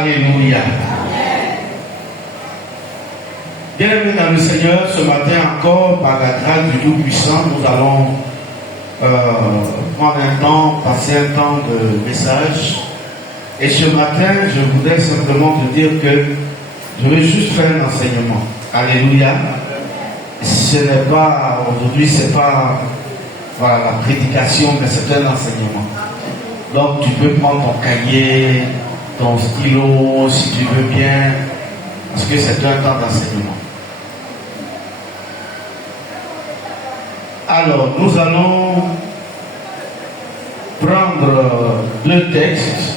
Alléluia. Bienvenue dans le Seigneur. Ce matin encore, par la grâce du Tout-Puissant, nous allons prendre un temps, passer un temps de message. Et ce matin, je voudrais simplement te dire que je vais juste faire un enseignement. Alléluia. Ce n'est pas, aujourd'hui, c'est pas voilà, la prédication, mais c'est un enseignement. Donc tu peux prendre ton cahier, ton stylo, si tu veux bien, parce que c'est un temps d'enseignement. Alors, nous allons prendre deux textes.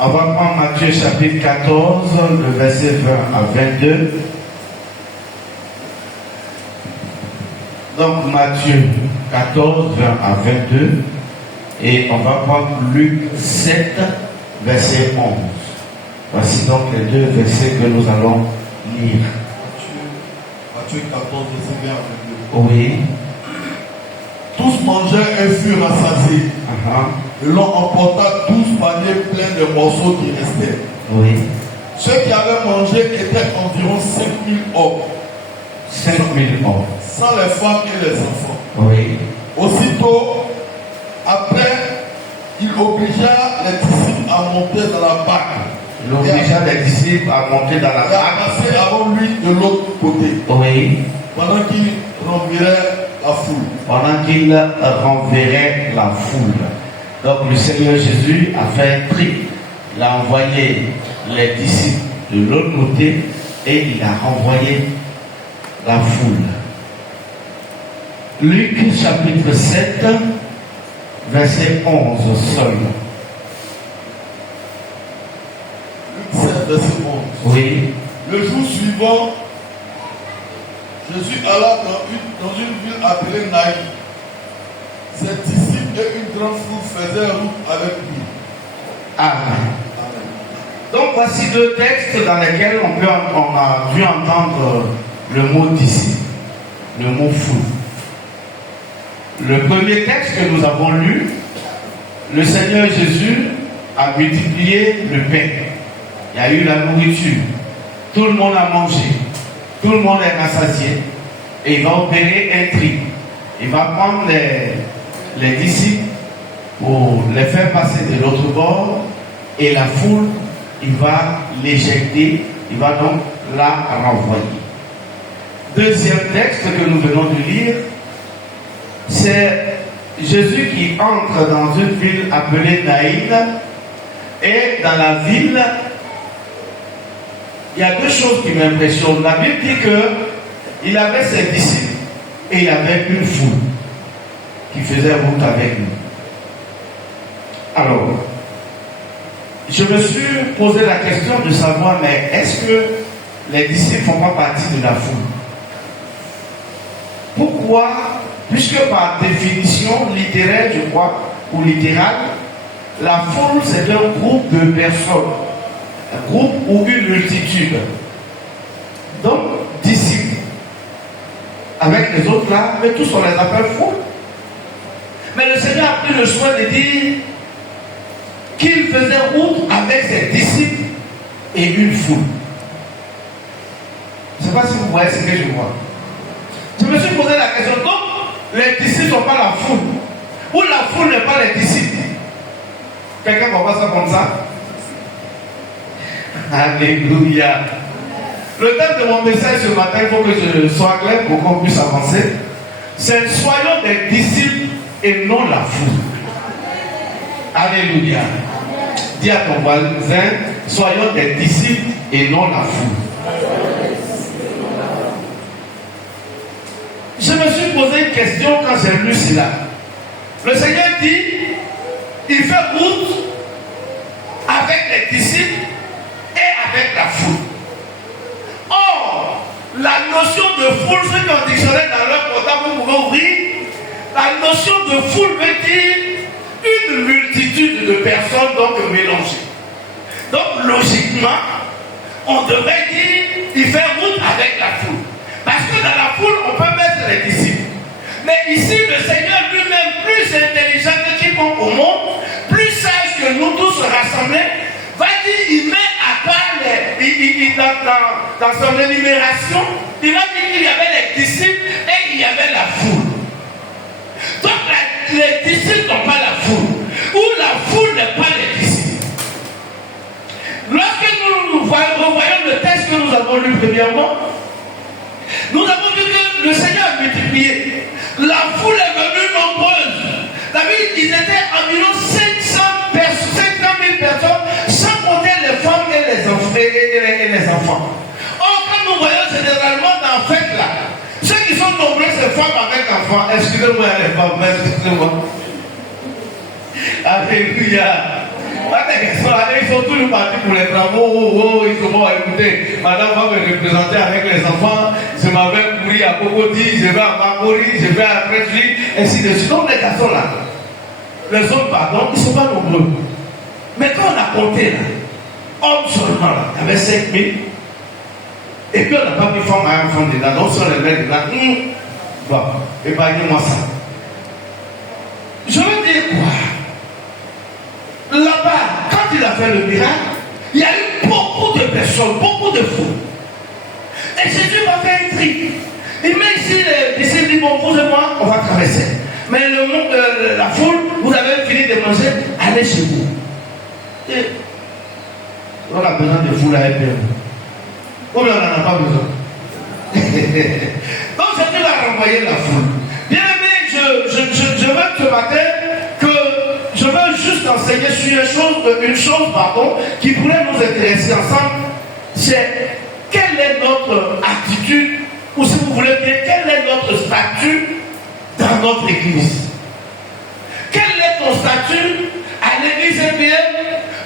On va prendre Matthieu chapitre 14, le verset 20 à 22. Donc Matthieu 14, 20 à 22. Et on va prendre Luc 7, verset 11. Voici donc les deux versets que nous allons lire. Matthieu 14, verset 20 à 22. Oui. Tous mangèrent et furent rassasiés. Et l'on emporta 12 paniers pleins de morceaux qui restaient. Oui. Ceux qui avaient mangé étaient environ 5000 hommes. 5000 hommes. Sans les femmes et les enfants. Oui. Aussitôt, après, il obligea les disciples à monter dans la barque. Il obligea les disciples à monter dans la Et à barque. passer avant lui de l'autre côté. Oui. Pendant qu'il renverrait la foule. Pendant qu'il renverrait la foule. Donc le Seigneur Jésus a fait un tri. Il a envoyé les disciples de l'autre côté et il a renvoyé la foule. Luc chapitre 7, verset 11 seul. Luc 7, verset 11. Oui. Le jour suivant, Jésus alla dans une ville appelée Naï. Ses disciples et une grande foule faisaient route avec lui. Amen. Amen. Donc voici deux textes dans lesquels on a dû entendre le mot disciple, le mot foule. Le premier texte que nous avons lu, le Seigneur Jésus a multiplié le pain. Il y a eu la nourriture. Tout le monde a mangé. Tout le monde est rassasié. Et il va opérer un tri. Il va prendre les disciples pour les faire passer de l'autre bord. Et la foule, il va l'éjecter. Il va donc la renvoyer. Deuxième texte que nous venons de lire, c'est Jésus qui entre dans une ville appelée Naïn. Et dans la ville, il y a deux choses qui m'impressionnent. La Bible dit qu'il avait ses disciples et il avait une foule qui faisait route avec lui. Alors, je me suis posé la question de savoir, mais est-ce que les disciples ne font pas partie de la foule? Pourquoi? Puisque par définition littéraire, je crois, ou littérale, la foule c'est un groupe de personnes, un groupe ou une multitude. Donc, disciples, avec les autres là, mais tous on les appelle fous. Mais le Seigneur a pris le soin de dire qu'il faisait route avec ses disciples et une foule. Je ne sais pas si vous voyez ce que je vois. Je me suis posé la question, donc les disciples ne sont pas la foule, ou la foule n'est pas les disciples. Quelqu'un va voir ça comme ça? Alléluia. Le thème de mon message ce matin, il faut que je sois clair pour qu'on puisse avancer. C'est soyons des disciples et non la foule. Alléluia. Dis à ton voisin, soyons des disciples et non la foule. Je me suis posé une question quand j'ai lu cela. Le Seigneur dit, il fait route avec les disciples et avec la foule. Or, la notion de foule, ceux qui ont dictionnaire dans leur portable, vous pouvez ouvrir, la notion de foule veut dire une multitude de personnes donc mélangées. Donc, logiquement, on devrait dire, il fait route avec la foule. Parce que dans la foule, on peut mettre les disciples. Mais ici, le Seigneur lui-même, plus intelligent que quiconque au monde, plus sage que nous tous rassemblés, va dire, il met à part dans son énumération, il va dire qu'il y avait les disciples et il y avait la foule. Donc les disciples n'ont pas la foule, ou la foule n'est pas les disciples. Lorsque nous revoyons le texte que nous avons lu premièrement, nous avons vu que le Seigneur a multiplié. La foule est venue nombreuse. David, ils étaient environ 500 000 personnes, sans compter les femmes et les enfants. Or, quand nous voyons généralement dans la fête là, ceux qui sont nombreux, c'est femmes avec enfants. Excusez-moi les femmes, excusez-moi. Alléluia. Ils sont toujours partis pour les travaux. Ils sont écoutez, madame va me représenter avec les enfants. Je m'avais couru à Cocody, je vais à Makori, je vais à Préjuli, ainsi de suite. Donc les garçons là, les hommes, pardon, ils ne sont pas nombreux. Mais quand on a compté là, hommes seulement là, il y avait 5 000. Et puis on n'a pas mis femme à enfant dedans. Donc sur les mecs là, bon, épargnez-moi ça. Je veux dire quoi? Là-bas, quand il a fait le miracle, il y a eu beaucoup de personnes, beaucoup de fous. Et Jésus va faire un tri. Il met ici les disciples, dit bon, vous et moi, on va traverser. Mais la foule, vous avez fini de manger, allez chez vous. Et on a besoin de foule à être. Ou bien on n'en a pas besoin. Donc Jésus va renvoyer la foule. Bien aimé, je veux ce matin que je veux juste enseigner sur une chose qui pourrait nous intéresser ensemble. C'est quelle est notre attitude, ou si vous voulez bien, quel est notre statut dans notre église. Quel est ton statut à l'église bien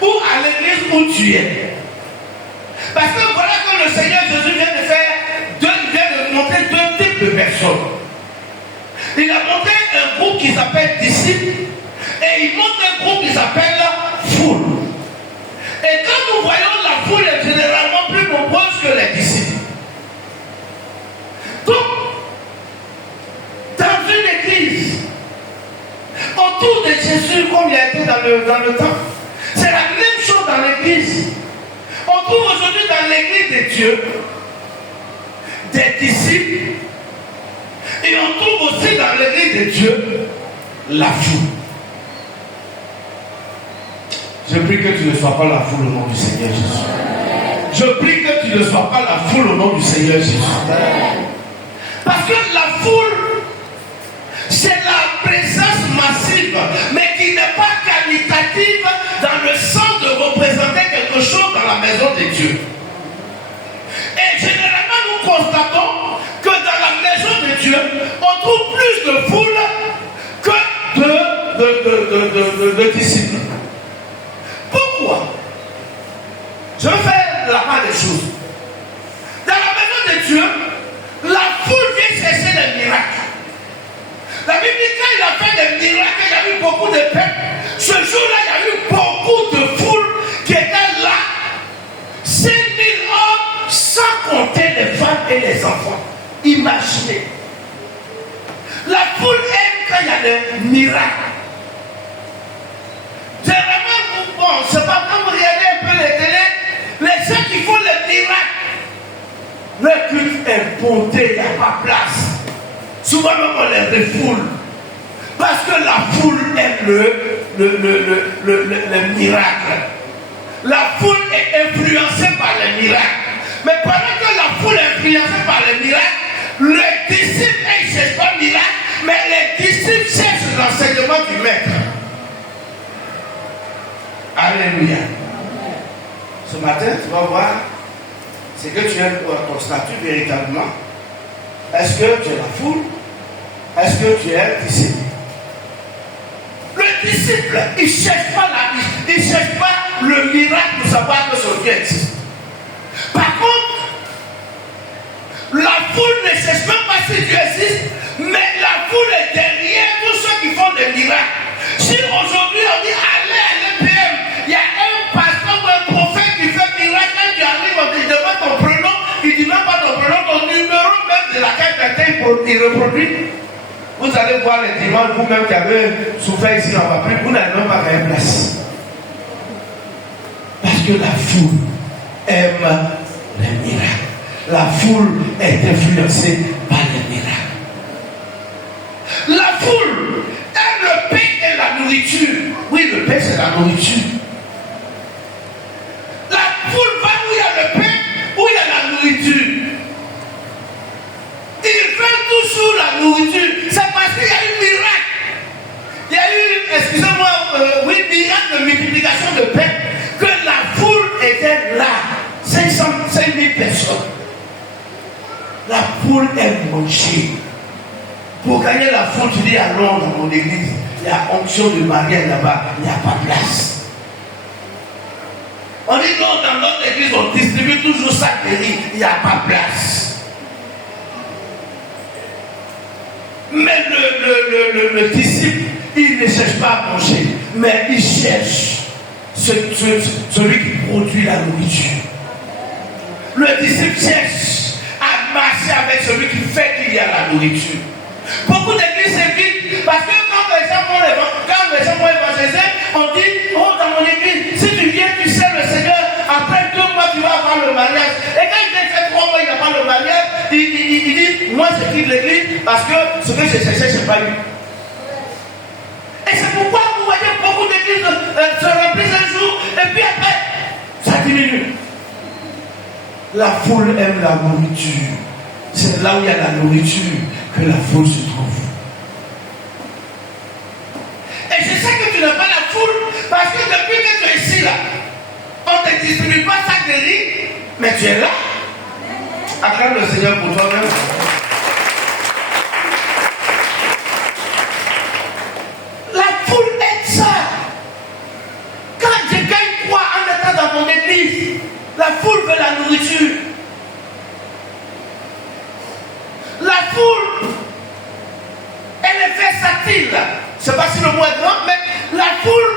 ou à l'église où tu es. Parce que voilà que le Seigneur Jésus vient de montrer deux types de personnes. Il a montré un groupe qui s'appelle disciples et il montre un groupe qui s'appelle foule. Et quand nous voyons la foule est généralement plus nombreuse que les disciples. Donc, dans une église, autour de Jésus, comme il a été dans le temps, c'est la même chose dans l'église. On trouve aujourd'hui dans l'église de Dieu des disciples et on trouve aussi dans l'église de Dieu la foule. Je prie que tu ne sois pas la foule au nom du Seigneur Jésus. Je prie que tu ne sois pas la foule au nom du Seigneur Jésus. Parce que la foule, c'est la présence massive, mais qui n'est pas qualitative dans le sens de représenter quelque chose dans la maison de Dieu. Et généralement, nous constatons que dans la maison de Dieu, on trouve plus de foule que de disciples. Pourquoi? Je vais faire la part des choses. Dans la maison de Dieu, la foule vient chercher les miracles. La Bible dit quand il a fait des miracles, il y a eu beaucoup de peuples. Ce jour-là, il y a eu beaucoup de foules qui étaient là. 5 000 hommes, sans compter les femmes et les enfants. Imaginez. La foule aime quand il y a des miracles. Généralement, bon, c'est pas quand vous regardez un peu les télé, les gens qui font les miracles, le culte est bondé, il n'y a pas place. Souvent même on les refoule. Parce que la foule aime le miracle. La foule est influencée par les miracles. Mais pendant que la foule est influencée par les miracles, les disciples ne cherchent pas le miracle, mais les disciples cherchent l'enseignement du maître. Alléluia. Ce matin, tu vas voir ce que tu as ton statut véritablement. Est-ce que tu es la foule? Est-ce que tu es un disciple? Le disciple, il ne cherche pas le miracle pour savoir que son Dieu existe. Par contre, la foule ne cherche même pas si Dieu existe, mais la foule est derrière tous ceux qui font des miracles. Si aujourd'hui on dit allez à l'EPM, il y a un pasteur ou un prophète qui fait miracle, quand tu arrives, on te demande ton prénom, il ne dit même pas ton prénom, ton numéro même reproduit. Vous allez voir les dimanches, vous-même qui avez souffert ici dans Paris, vous n'avez même pas gagné place. Parce que la foule aime les miracles. La foule est influencée par les miracles. La foule aime le pain et la nourriture. Oui, le pain c'est la nourriture. La foule va où il y a le pain, où il y a la nourriture. Ils veulent toujours la nourriture. C'est parce qu'il y a eu miracle. Il y a eu, excusez-moi, miracle de multiplication de pain. Que la foule était là. 5000 personnes. La foule aime manger. Pour gagner la foule, tu dis allons dans mon église. Il y a onction de mariage là-bas. Il n'y a pas de place. On dit non, dans notre église, on distribue toujours ça de riz. Il n'y a pas de place. Mais le disciple, il ne cherche pas à manger, mais il cherche celui qui produit la nourriture. Le disciple cherche à marcher avec celui qui fait qu'il y a la nourriture. Beaucoup d'églises s'évitent parce que quand les gens vont évangéliser, on dit, oh dans mon église, si tu viens, tu sais le Seigneur, après 2 mois tu vas avoir le mariage. Et quand il vient faire 3 mois, il n'a pas le mariage, il dit, moi je quitte l'église parce que ce que je cherchais, je n'ai pas eu. Et c'est pourquoi vous voyez beaucoup d'églises se remplissent un jour, et puis après, ça diminue. La foule aime la nourriture. C'est là où il y a la nourriture que la foule se trouve. Et je sais que tu n'as pas la foule parce que depuis que tu es ici là, on ne te distribue pas sac de riz, mais tu es là. Acclame le Seigneur pour toi-même. La foule aime ça. Quand je gagne quoi en étant dans mon église, la foule veut la nourriture. La foule, elle est versatile. Je ne sais pas si le mot est grand, mais la foule,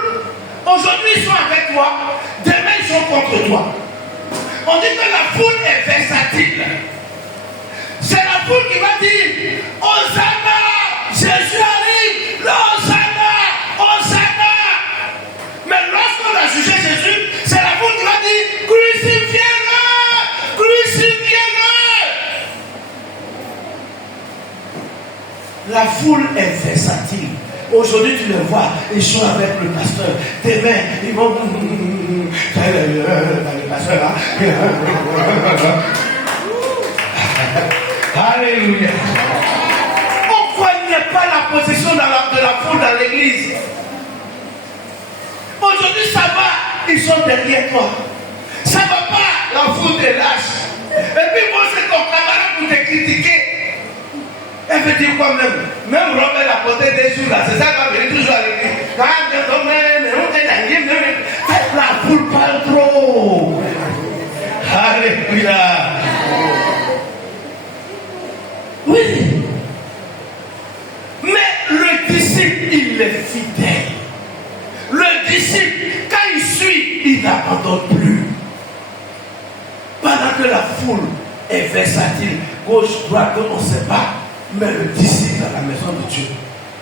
aujourd'hui ils sont avec toi, demain ils sont contre toi. On dit que la foule est versatile. C'est la foule qui va dire, Hosanna, Jésus arrive, Hosanna, Hosanna. Mais lorsqu'on a jugé Jésus, c'est la foule qui va dire, crucifiez-le, crucifiez-le. La foule est versatile. Aujourd'hui, tu les vois, ils sont avec le pasteur. Demain, ils vont. Le pasteur, hein? Alléluia. Pourquoi il n'y a pas la possession de la foule dans l'église? Aujourd'hui, ça va, ils sont derrière toi. Ça va pas, la foule te lâche. Et puis, moi, c'est ton camarade pour te critiquer. Elle veut dire quoi même? Même Robert a porté des jours là, c'est ça qu'on va venir toujours à l'église. La foule parle trop. Alléluia. Oui. Mais le disciple, il est fidèle. Le disciple, quand il suit, il n'abandonne plus. Pendant que la foule est versatile, gauche, droite, on ne sait pas. Mais le disciple à la maison de Dieu,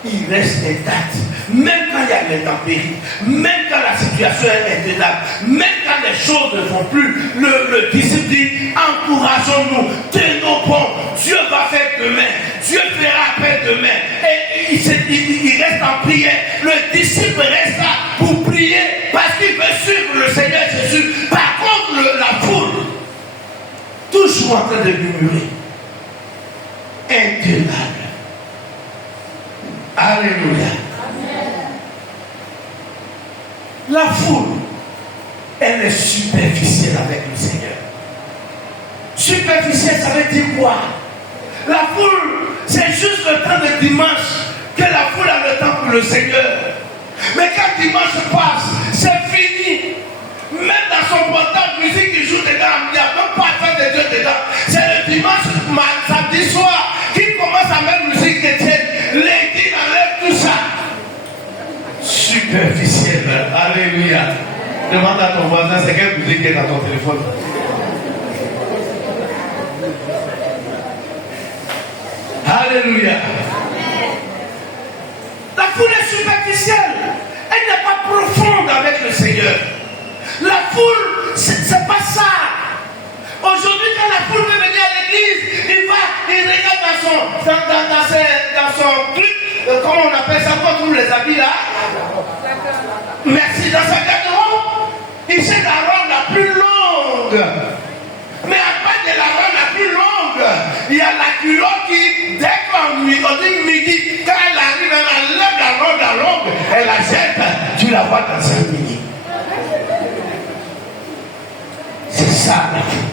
il reste intact. Même quand il y a l'intempérie, même quand la situation est intenable, même quand les choses ne vont plus, le disciple dit, encourageons-nous, tenons bon, Dieu va faire demain, Dieu fera après demain. Et il reste en prière. Le disciple reste là pour prier parce qu'il veut suivre le Seigneur Jésus. Par contre, la foule, toujours en train de murmurer. Intenable. Alléluia. Amen. La foule, elle est superficielle avec le Seigneur. Superficielle, ça veut dire quoi? La foule, c'est juste le temps de dimanche que la foule a le temps pour le Seigneur. Mais quand dimanche passe, c'est fini. Même dans son portable, musique qui joue dedans, il n'y a même pas de fête de Dieu dedans. C'est le dimanche, samedi soir, qui commence à mettre musique chrétienne. L'église enlève tout ça. Superficiel. Alléluia. Demande à ton voisin, c'est quelle musique qui est dans ton téléphone? Alléluia. La foule est superficielle. Elle n'est pas profonde avec le Seigneur. La foule, c'est pas ça. Aujourd'hui, quand la foule veut venir à l'église, il regarde dans son truc, comment on appelle ça, quand on trouve les habits là. Merci, dans sa garde-robe, il cherche la robe la plus longue. Mais à part de la robe la plus longue, il y a la culotte qui, dès qu'on dit midi, quand elle arrive, elle enlève la robe la longue, elle la jette, tu la vois dans 5 minutes. C'est ça la foule.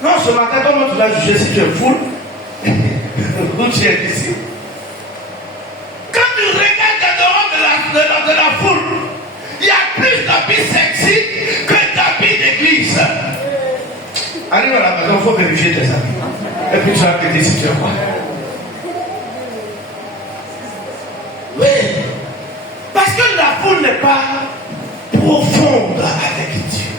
Non, ce matin, comment tu vas juger si tu es foule ou tu es ici? Quand tu regardes de la foule, il y a plus d'habits sexy que d'habits d'église. Arrive à la maison, il faut vérifier tes habits. Et puis tu vas péter si tu es quoi. Oui. Parce que la foule n'est pas profonde avec Dieu.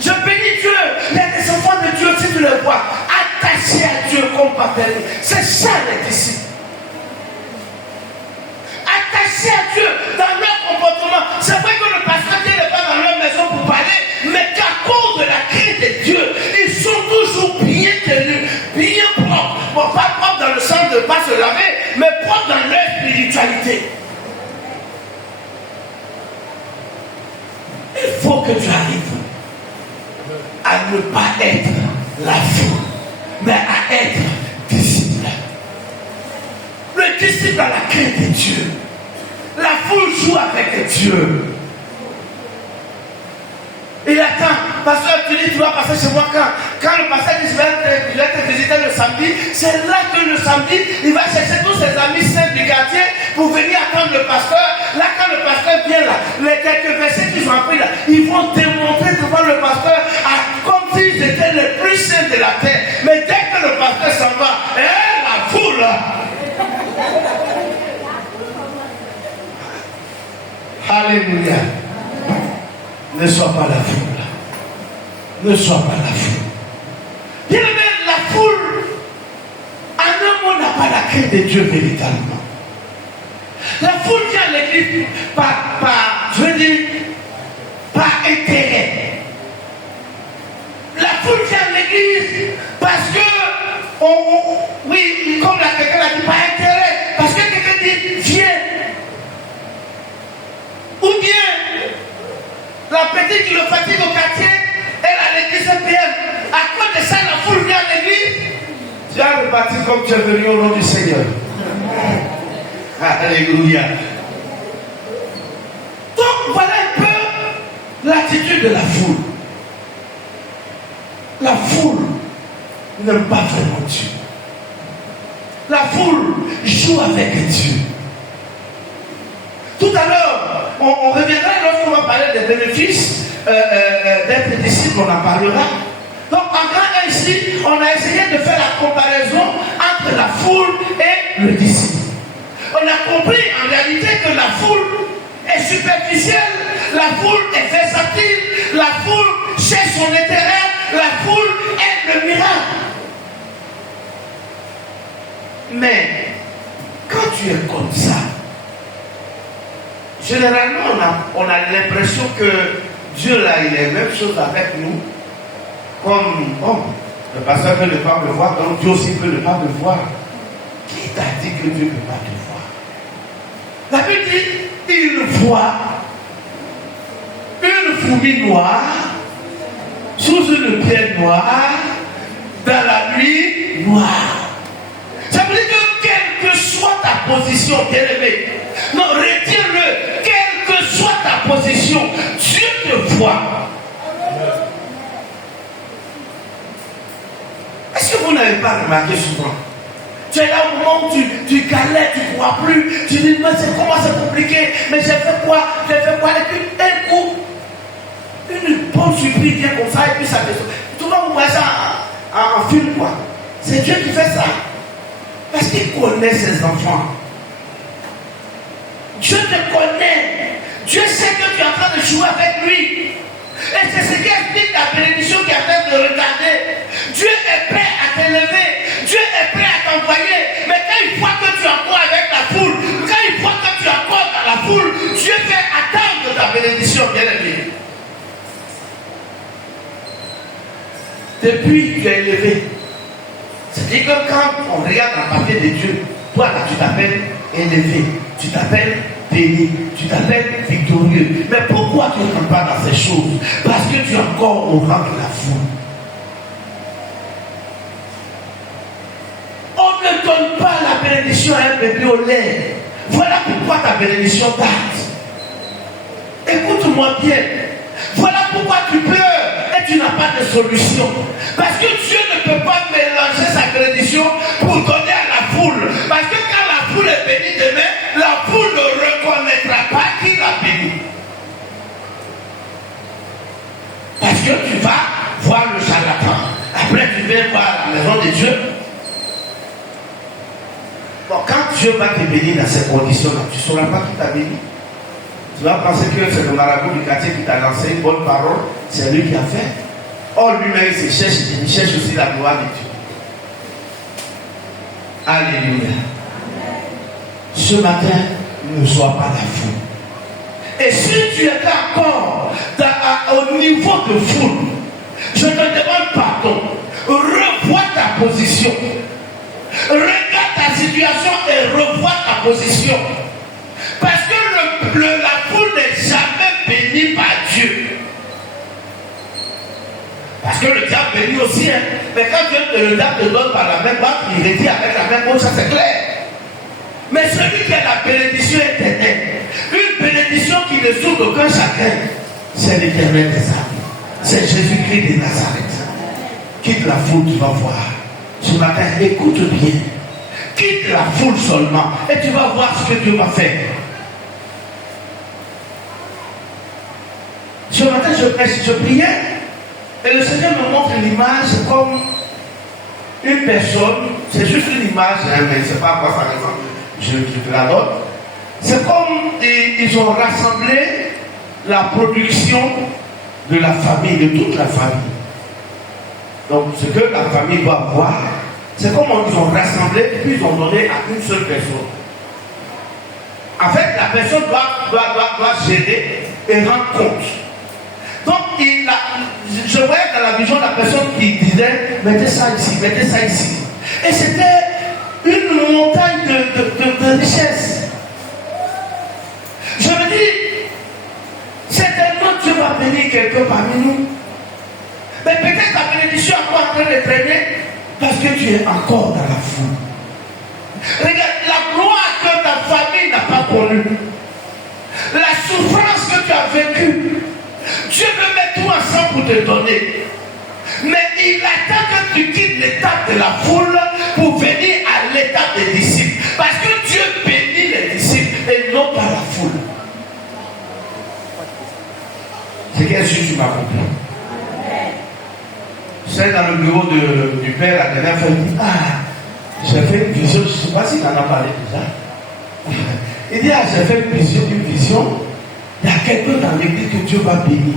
Je bénis Dieu. Il y a des enfants de Dieu, si tu les vois, attachés à Dieu comme papa. C'est ça les disciples. Attachés à Dieu dans leur comportement. C'est vrai que le pasteur n'est pas dans leur maison pour parler, mais qu'à cause de la crainte de Dieu, ils sont toujours bien tenus, bien propres. Bon, pas propres dans le sens de ne pas se laver, mais propres dans leur spiritualité. Il faut que tu arrives à ne pas être la foule, mais à être disciple. Le disciple a la crainte de Dieu. La foule joue avec Dieu. Il attend. Pasteur, tu dis, tu vas passer chez moi quand le pasteur dit, je vais te visiter le samedi, c'est là que le samedi, il va chercher tous ses amis saints du quartier pour venir attendre le pasteur. Là, quand le pasteur vient là, les quelques versets qu'ils ont appris là, ils vont démontrer devant le pasteur comme s'ils étaient les plus saints de la terre. Mais dès que le pasteur s'en va, la foule. Alléluia. Ne sois pas la foule. Ne sois pas la foule. Bien aimé, la foule, en un mot, n'a pas la crainte de Dieu véritablement. La foule vient à l'église par intérêt. La foule vient à l'église parce que, oui, comme quelqu'un l'a dit, par intérêt. Parce que quelqu'un dit, viens. Ou bien, la petite qui le fatigue au quartier, elle à l'église PM. À cause de ça, la foule vient à l'église. Tu as reparti comme tu es venu au nom du Seigneur. Alléluia. Donc voilà un peu l'attitude de la foule. La foule n'aime pas vraiment Dieu. La foule joue avec Dieu. Tout à l'heure, on reviendra lorsqu'on va parler des bénéfices d'être disciple, on en parlera. Donc en grand ici, on a essayé de faire la comparaison entre la foule et le disciple. On a compris en réalité que la foule est superficielle, la foule est versatile, la foule cherche son intérêt, la foule est le miracle. Mais quand tu es comme ça, généralement on a l'impression que Dieu là, il est la même chose avec nous. Comme le pasteur peut ne pas me voir, donc Dieu aussi peut ne pas me voir. Qui t'a dit que Dieu ne peut pas te voir? La Bible dit, il voit une fourmi noire sous une pierre noire dans la nuit noire. Ça veut dire que quelle que soit ta position, bien-aimé, non, retiens-le, quelle que soit ta position, Dieu te voit. Est-ce que vous n'avez pas remarqué souvent? Tu es là au moment où tu galères, tu ne crois plus, tu dis, mais comment c'est compliqué, mais j'ai fait quoi, et puis un coup, une bonne surprise vient comme ça, et puis ça fait ça. Souvent vous voyez ça en film, quoi. C'est Dieu qui fait ça. Parce qu'il connaît ses enfants. Dieu te connaît. Dieu sait que tu es en train de jouer avec lui. Et c'est ce qui explique la bénédiction qui est en train de regarder. Dieu est prêt à te t'élever. Dieu est prêt à t'envoyer. Mais quand il voit que tu es encore avec la foule, quand il voit que tu es encore dans la foule, Dieu fait attendre ta bénédiction, bien-aimé. Depuis, tu es élevé. C'est-à-dire que quand on regarde dans le papier de Dieu, toi là, tu t'appelles élevé, tu t'appelles béni, tu t'appelles victorieux. Mais pourquoi tu ne rentres pas dans ces choses? Parce que tu es encore au rang de la foule. On ne donne pas la bénédiction à un bébé au lait. Voilà pourquoi ta bénédiction date. Écoute-moi bien. Voilà pourquoi tu pleures et tu n'as pas de solution. Parce que Dieu ne peut pas mélanger sa bénédiction pour donner à la foule. Parce que quand la foule est bénie demain, la foule ne reconnaîtra pas qui l'a béni. Parce que tu vas voir le charlatan. Après tu viens voir la maison de Dieu. Bon, quand Dieu va te bénir dans ces conditions-là, tu ne sauras pas qui t'a béni. Tu vas penser que c'est le marabout du quartier qui t'a lancé une bonne parole, c'est lui qui a fait. Or, lui-même, il cherche aussi la gloire de Dieu. Alléluia. Ce matin, ne sois pas la foule. Et si tu es encore au niveau de foule, je te demande pardon. Revois ta position. Regarde ta situation et revois ta position. Parce que la foule n'est jamais bénie par Dieu. Parce que le diable bénit aussi. Hein. Mais quand le diable te donne par la même bande, il redit avec la même bouche, ça c'est clair. Mais celui qui a la bénédiction éternelle, une bénédiction qui ne souffre d'aucun chacun, c'est l'Éternel des âmes. C'est Jésus-Christ de Nazareth. Quitte la foule, tu vas voir. Ce matin, écoute bien. Quitte la foule seulement et tu vas voir ce que Dieu va faire. Ce matin, je priais et le Seigneur me montre l'image comme une personne. C'est juste une image, hein, mais je ne sais pas à quoi ça ressemble. Je te la donne. C'est comme ils ont rassemblé la production de la famille, de toute la famille. Donc, ce que la famille doit voir, c'est comme ils ont rassemblé et puis ils ont donné à une seule personne. En fait, la personne doit gérer et rendre compte. Donc, je voyais dans la vision la personne qui disait, mettez ça ici, mettez ça ici. Et c'était une montagne de richesse. Je me dis, certainement Dieu va bénir quelqu'un parmi nous. Mais peut-être ta bénédiction est encore en train de traîner parce que tu es encore dans la foule. Regarde, la gloire que ta famille n'a pas connue, la souffrance que tu as vécue, Dieu veut mettre tout ensemble pour te donner. Mais il attend que tu quittes l'étape de la foule pour venir à l'étape des disciples. Parce que Dieu bénit les disciples et non pas la foule. C'est qu'est-ce que tu m'as compris? C'est dans le bureau du père, la dernière fois, il dit, j'ai fait une vision, je ne sais pas s'il en a parlé déjà. Il dit, j'ai fait une vision, il y a quelqu'un dans l'église que Dieu va bénir.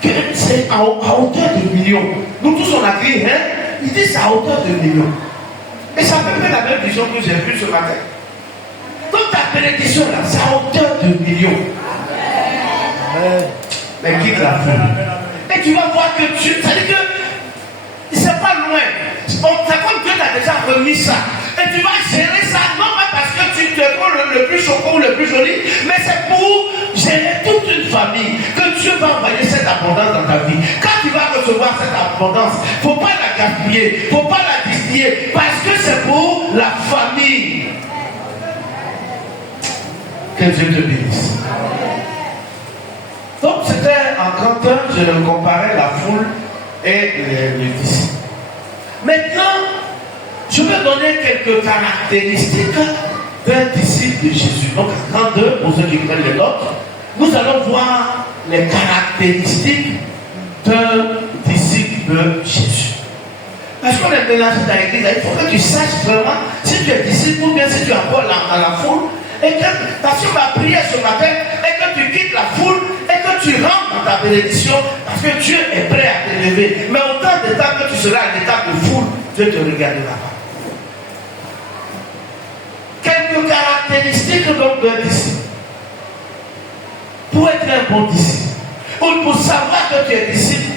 Que c'est à hauteur de millions. Nous tous on a crié, hein? Il dit c'est à hauteur de millions. Et ça peut faire la même vision que j'ai vue ce matin. Donc ta bénédiction là, c'est à hauteur de millions. Mais quitte la foule. Et tu vas voir que Dieu, c'est-à-dire que c'est pas loin. C'est comme Dieu t'a déjà remis ça. Et tu vas gérer ça, non pas parce que tu te prends le plus choquant ou le plus joli, mais c'est pour gérer toute une famille. Que Dieu va envoyer cette abondance dans ta vie. Quand tu vas recevoir cette abondance, il ne faut pas la gaspiller, il ne faut pas la distiller, parce que c'est pour la famille. Que Dieu te bénisse. Donc c'était en grand temps, je comparais la foule et les disciples. Maintenant, je vais donner quelques caractéristiques d'un disciple de Jésus. Donc, en 2, pour ceux qui prennent les notes, nous allons voir les caractéristiques d'un disciple de Jésus. Parce qu'on est mélangé dans l'église, il faut que tu saches vraiment si tu es disciple ou bien si tu es encore dans la foule. Et que, parce que ma prière ce matin est que tu quittes la foule et que tu rentres dans ta bénédiction parce que Dieu est prêt à t'élever. Mais autant de temps que tu seras à l'état de foule, Dieu te regardera pas. Quelques caractéristiques donc d'un disciple. Pour être un bon disciple, ou pour savoir que tu es disciple,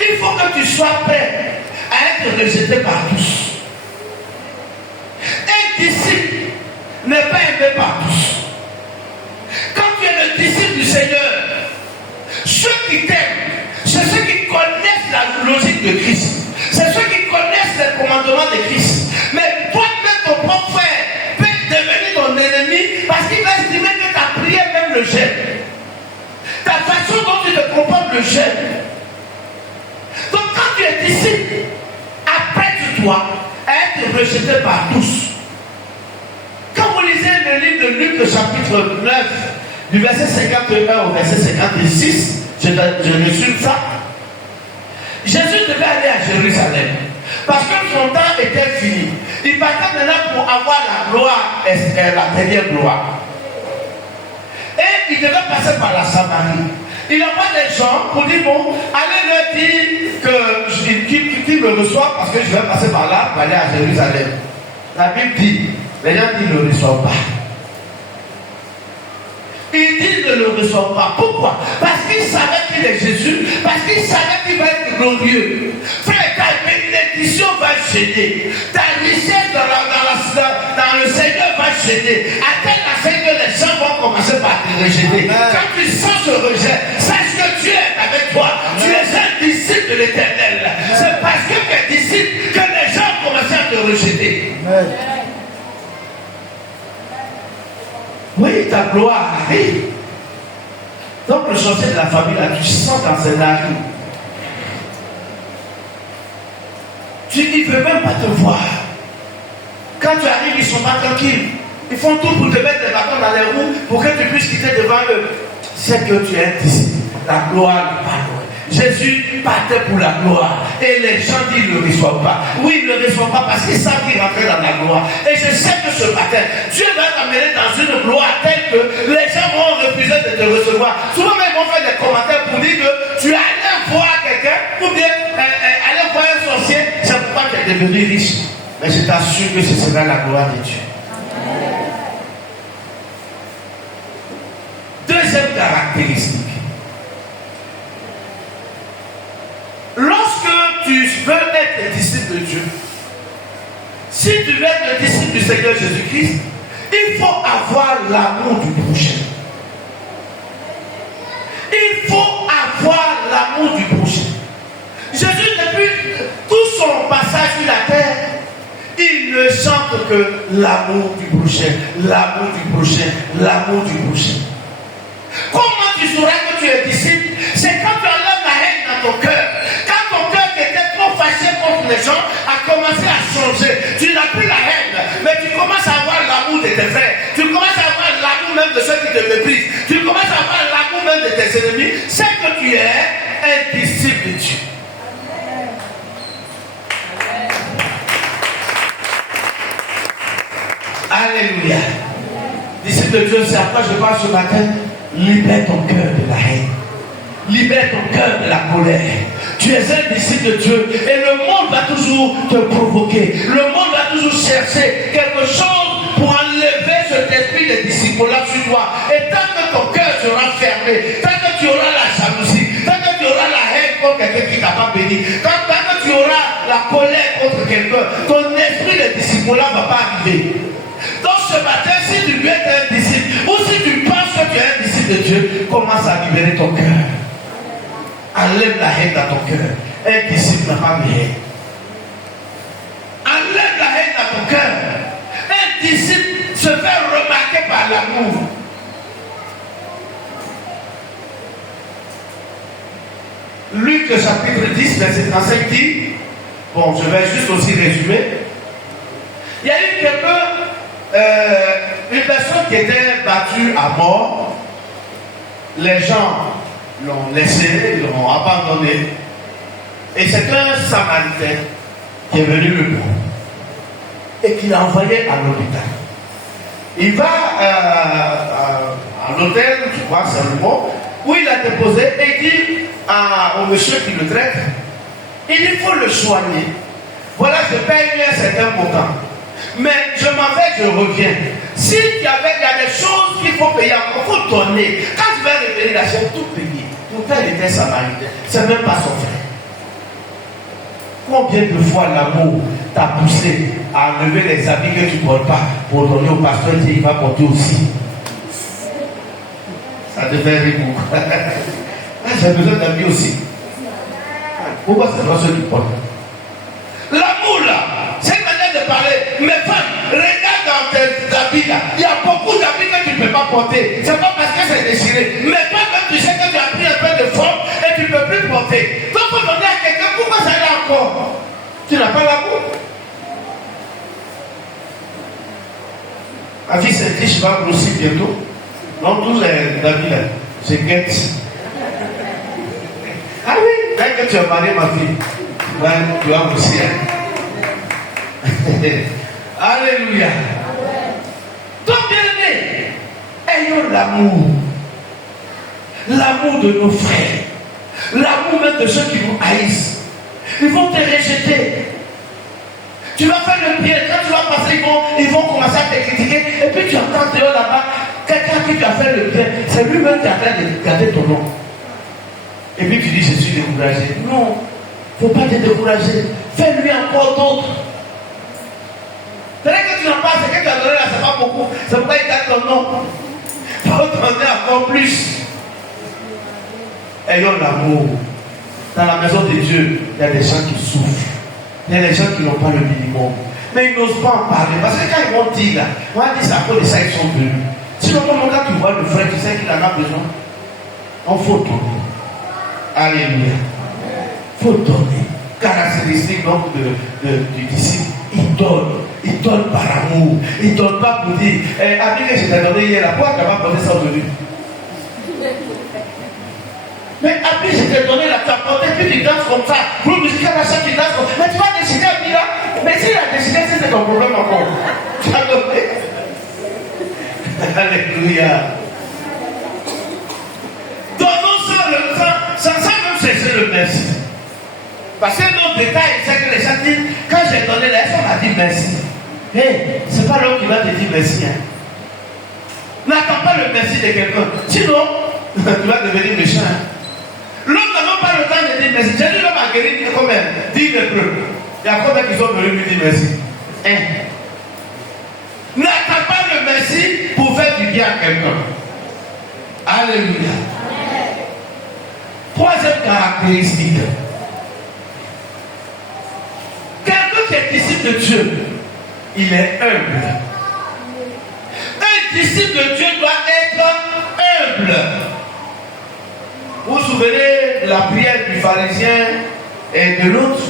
il faut que tu sois prêt à être rejeté par tous. Un disciple n'est pas aimé par tous. Quand tu es le disciple du Seigneur, ceux qui t'aiment, c'est ceux qui connaissent la logique de Christ. C'est ceux qui connaissent les commandements de Christ. Mais toi-même, ton propre frère, peut devenir ton ennemi parce qu'il va estimer que ta prière même le gêne. Ta façon dont tu te comportes le gêne. Donc quand tu es disciple, apprête-toi à être rejeté par tous. Quand vous lisez le livre de Luc, chapitre 9, du verset 51 au verset 56, je résume ça. Jésus devait aller à Jérusalem parce que son temps était fini. Il partait maintenant pour avoir la gloire, la dernière gloire. Et il devait passer par la Samarie. Il envoie des gens pour dire bon, allez leur dire qu'ils me reçoivent parce que je vais passer par là pour aller à Jérusalem. La Bible dit, les gens disent ne le reçoivent pas. Ils disent ne le reçoivent pas. Pourquoi? Parce qu'ils savaient qu'il est Jésus, parce qu'ils savaient qu'il va être glorieux. Frère, ta bénédiction va gêner. Ta richesse dans le Seigneur va gêner. À tel enseigne que les gens vont commencer par te rejeter. Quand tu sens ce rejet, sache que Dieu est avec toi. Tu es un disciple de l'Éternel. C'est parce que tu es disciple que les gens commencent à te rejeter. Amen. Oui, ta gloire arrive. Donc le chantier de la famille, là, tu sens dans ses narines. Tu ne veux même pas te voir. Quand tu arrives, ils ne sont pas tranquilles. Ils font tout pour te mettre des bâtons dans les roues pour que tu puisses quitter devant eux. C'est que tu es disciple. La gloire n'est pas loin. Jésus partait pour la gloire. Et les gens disent ne le reçoivent pas. Oui, ils ne le reçoivent pas parce qu'ils savent qu'il rentrait dans la gloire. Et je sais que ce matin, Dieu va t'amener dans une gloire telle que les gens vont refuser de te recevoir. Souvent, ils vont faire des commentaires pour dire que tu allais voir quelqu'un ou bien aller voir un sorcier. C'est pourquoi tu es devenu riche. Mais je t'assure que ce sera la gloire de Dieu. Deuxième caractéristique. Lorsque tu veux être disciple de Dieu, si tu veux être le disciple du Seigneur Jésus-Christ, il faut avoir l'amour du prochain. Il faut avoir l'amour du prochain. Jésus, depuis tout son passage sur la terre, il ne chante que l'amour du prochain, l'amour du prochain, l'amour du prochain. Comment tu sauras que tu es disciple? C'est quand tu enlèves la haine dans ton cœur. Quand ton cœur qui était trop fâché contre les gens a commencé à changer. Tu n'as plus la haine, mais tu commences à avoir l'amour de tes frères. Tu commences à avoir l'amour même de ceux qui te méprisent. Tu commences à avoir l'amour même de tes ennemis. C'est que tu es un disciple de Dieu. Alléluia. Disciple de Dieu, c'est à quoi je parle ce matin. Libère ton cœur de la haine. Libère ton cœur de la colère. Tu es un disciple de Dieu et le monde va toujours te provoquer. Le monde va toujours chercher quelque chose pour enlever cet esprit de disciple-là sur toi. Et tant que ton cœur sera fermé, tant que tu auras la jalousie, tant que tu auras la haine contre quelqu'un qui t'a pas béni, tant que tu auras la colère contre quelqu'un, ton esprit de disciple-là ne va pas arriver. Donc ce matin, si tu veux être un disciple, ou si tu penses que tu es un disciple de Dieu, commence à libérer ton cœur. Enlève la haine dans ton cœur. Un disciple n'a pas de haine. Enlève la haine dans ton cœur. Un disciple se fait remarquer par l'amour. Luc chapitre 10, verset 35 dit, bon, je vais juste aussi résumer. Il y a eu une personne qui était battue à mort. Les gens l'ont laissé, ils l'ont abandonné. Et c'est un Samaritain qui est venu le prendre et qui l'a envoyé à l'hôpital. Il va à l'hôtel, je crois que c'est le mot, où il a déposé et il dit au monsieur qui le traite, il faut le soigner. Voilà, je paye un certain montant. Mais je m'en vais, je reviens. S'il y a des choses qu'il faut payer encore, il faut donner. Quand je vais revenir, là, j'ai tout payé. Mon père était samaritain. C'est même pas son frère. Combien de fois l'amour t'a poussé à enlever les habits que tu ne portes pas pour donner au pasteur qui va porter aussi? Ça devait rire beaucoup. J'ai besoin d'habits aussi. Pourquoi c'est pas ceux qui portent? L'amour là, c'est une manière de parler. Mais femmes, regarde dans tes habits là. Il y a beaucoup d'habits que tu ne peux pas porter. C'est pas parce que c'est déchiré. Mais toi même tu sais que tu as pris un peu de forme et tu ne peux plus porter. Donc il faut demander à quelqu'un pourquoi ça là encore. Tu n'as pas l'amour. Ma fille s'est dit je vais grossir bientôt. Donc tous les habits là, je guette. Ah oui, dès que tu as marié ma fille, tu vas grossir. Alléluia. Donc bien aimé, ayons l'amour. L'amour de nos frères. L'amour même de ceux qui nous haïssent. Ils vont te rejeter. Tu vas faire le bien. Quand tu vas passer, ils vont commencer à te critiquer. Et puis tu entends dehors là-bas, quelqu'un qui t'a fait le bien, c'est lui-même qui est en train de garder ton nom. Et puis tu dis, je suis découragé. Non, il ne faut pas te décourager. Fais-lui encore d'autres. C'est vrai que tu n'as pas, c'est que tu as donné là, c'est pas beaucoup. C'est pourquoi il garde ton nom. Il faut donner encore plus. Ayons l'amour. Dans la maison de Dieu, il y a des gens qui souffrent. Il y a des gens qui n'ont pas le minimum. Mais ils n'osent pas en parler. Parce que quand ils vont dire là, on va dire c'est à cause de ça qu'ils sont venus. Sinon, quand tu vois le frère, tu sais qu'il en a besoin. On faut donner. Alléluia. Il faut donner. Caractéristique donc du disciple. Il donne. Il donne par amour. Il ne donne pas pour dire ami que je t'ai donné hier, pourquoi tu n'as pas donné ça aujourd'hui? Mais ami, je t'ai donné la ta portée, puis tu danses comme ça. Pour musical, machin, tu danses comme ça. Mais tu vas décider, ami là. Mais s'il a décidé, c'est ton problème encore. Tu as donné. Alléluia. Donnons sans même cesser le merci. Parce que nos détails, c'est que les gens disent, quand j'ai donné la on m'a dit merci. Hé, c'est pas l'homme qui va te dire merci. Hein. N'attends pas le merci de quelqu'un. Sinon, tu vas devenir méchant. Hein. L'homme n'a même pas le temps de dire merci. J'ai dit l'homme a guéri combien? 10 lépreux. Il y a combien qui sont venus lui dire merci? Hein? N'attends pas le merci pour faire du bien à quelqu'un. Alléluia. Troisième caractéristique. Quelqu'un qui est disciple de Dieu, il est humble. Un disciple de Dieu doit être humble. Vous vous souvenez de la prière du pharisien et de l'autre?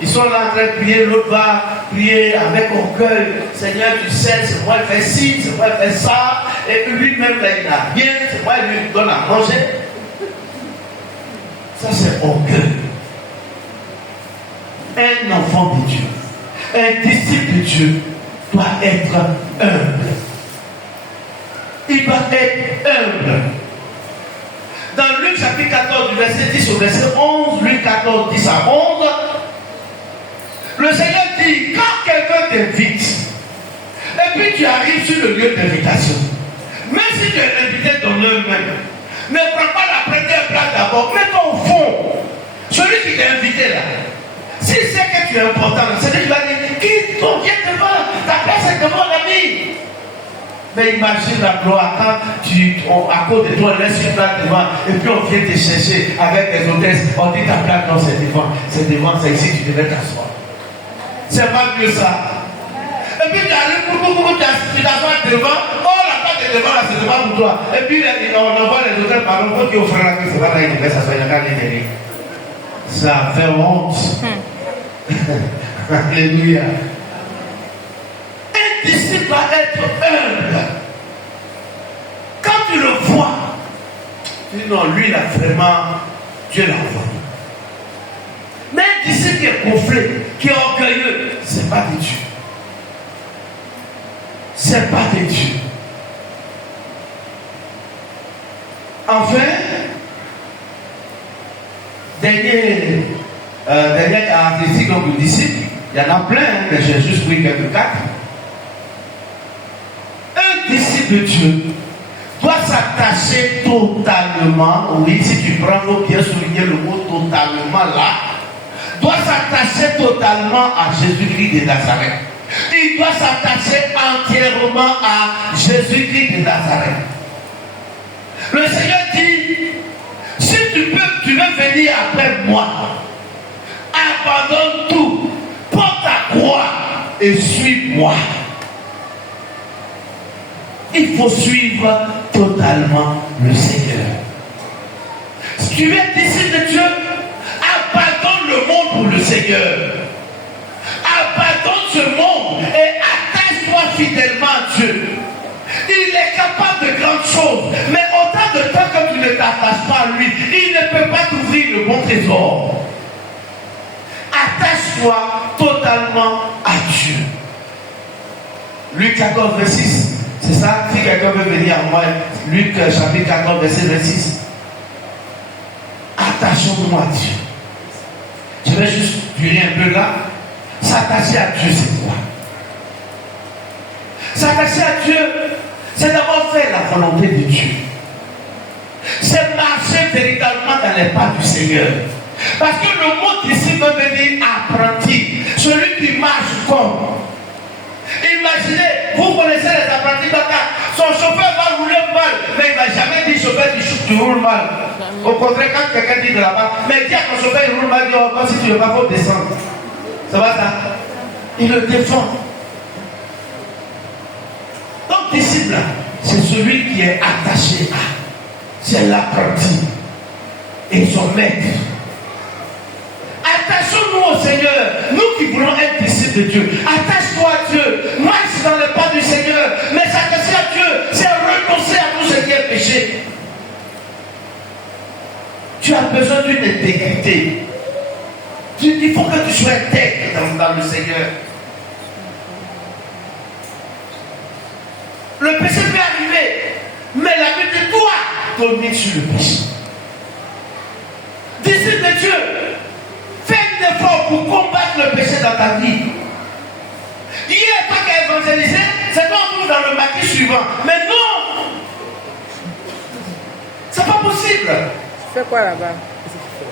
Ils sont là en train de prier, l'autre va prier avec orgueil. Seigneur, tu sais, c'est moi qui fais ci, c'est moi qui fais ça. Et lui-même, là, il n'a rien, c'est moi qui lui donne à manger. Ça, c'est orgueil. Un enfant de Dieu, un disciple de Dieu doit être humble. Il doit être humble. Dans Luc chapitre 14, du verset 10 au verset 11, Luc 14, 10 à 11, le Seigneur dit, quand quelqu'un t'invite, et puis tu arrives sur le lieu d'invitation, même si tu es invité d'honneur même, ne prends pas la première place d'abord, mets-toi au fond. Celui qui t'a invité là, s'il sait que tu es important, c'est lui qui va dire, qui t'en vient devant, ta place est devant l'ami. Mais imagine la gloire quand à cause de toi, on laisse une place devant, et puis on vient te chercher avec des hôtesses, on dit ta place, non, c'est devant, c'est ici, tu devais t'asseoir. C'est pas mieux ça. Et puis tu arrives, tu t'assois devant, oh la place est devant, là, c'est devant pour toi. Et puis on envoie les hôtels par exemple, qui offrent la crise, c'est pas là, il devait s'asseoir, il y a qu'à les derrière. Ça fait honte. Alléluia. Un disciple va être humble. Quand tu le vois, tu dis non, lui là vraiment, Dieu l'a envoyé. Mais un disciple qui est gonflé, qui est orgueilleux, c'est pas de Dieu. C'est pas de Dieu. Enfin, dernière caractéristique du disciple, il y en a plein, mais j'ai juste pris quelques quatre. Un disciple de Dieu doit s'attacher totalement, oui, si tu prends, il faut bien souligner le mot totalement là, doit s'attacher totalement à Jésus-Christ de Nazareth. Il doit s'attacher entièrement à Jésus-Christ de Nazareth. Le Seigneur dit, si tu veux venir après moi, abandonne tout, porte ta croix et suis-moi. Il faut suivre totalement le Seigneur. Si tu es disciple de Dieu, abandonne le monde pour le Seigneur. Abandonne ce monde et attache-toi fidèlement à Dieu. Il est capable de grandes choses, mais autant de temps que tu ne t'attaches pas à lui, il ne peut pas t'ouvrir le bon trésor. Attache-toi totalement à Dieu. Luc 14, verset 6. C'est ça, si quelqu'un veut venir à moi, Luc chapitre 14, verset 26. Attachons-nous à Dieu. Je vais juste durer un peu là. S'attacher à Dieu, c'est quoi? S'attacher à Dieu, c'est d'abord faire la volonté de Dieu. C'est marcher véritablement dans les pas du Seigneur. Parce que le mot disciple veut dire apprenti. Celui qui marche comme. Imaginez, vous connaissez les apprentis d'Aka. Son chauffeur va rouler mal, mais il ne va jamais dire chauffeur tu roules mal. Au contraire, quand quelqu'un dit de là-bas, mais dis à ton chauffeur il roule mal, il dit oh, si tu ne veux pas, il faut descendre. Ça va ça? Il le défend. Donc, disciple, c'est celui qui est attaché à. C'est l'apprenti et son maître. Attachons-nous au Seigneur. Nous qui voulons être disciples de Dieu. Attache-toi à Dieu. Marche dans les pas du Seigneur. Mais s'attacher à Dieu, c'est renoncer à tout ce qui est péché. Tu as besoin d'une intégrité. Il faut que tu sois intègre dans le Seigneur. Le péché peut arriver, mais la Bible doit dominer sur le péché. Disciple de Dieu, fais un effort pour combattre le péché dans ta vie. Hier, toi qui as évangélisé, c'est toi on trouve dans le maquis suivant. Mais non! C'est pas possible. Tu fais quoi là-bas?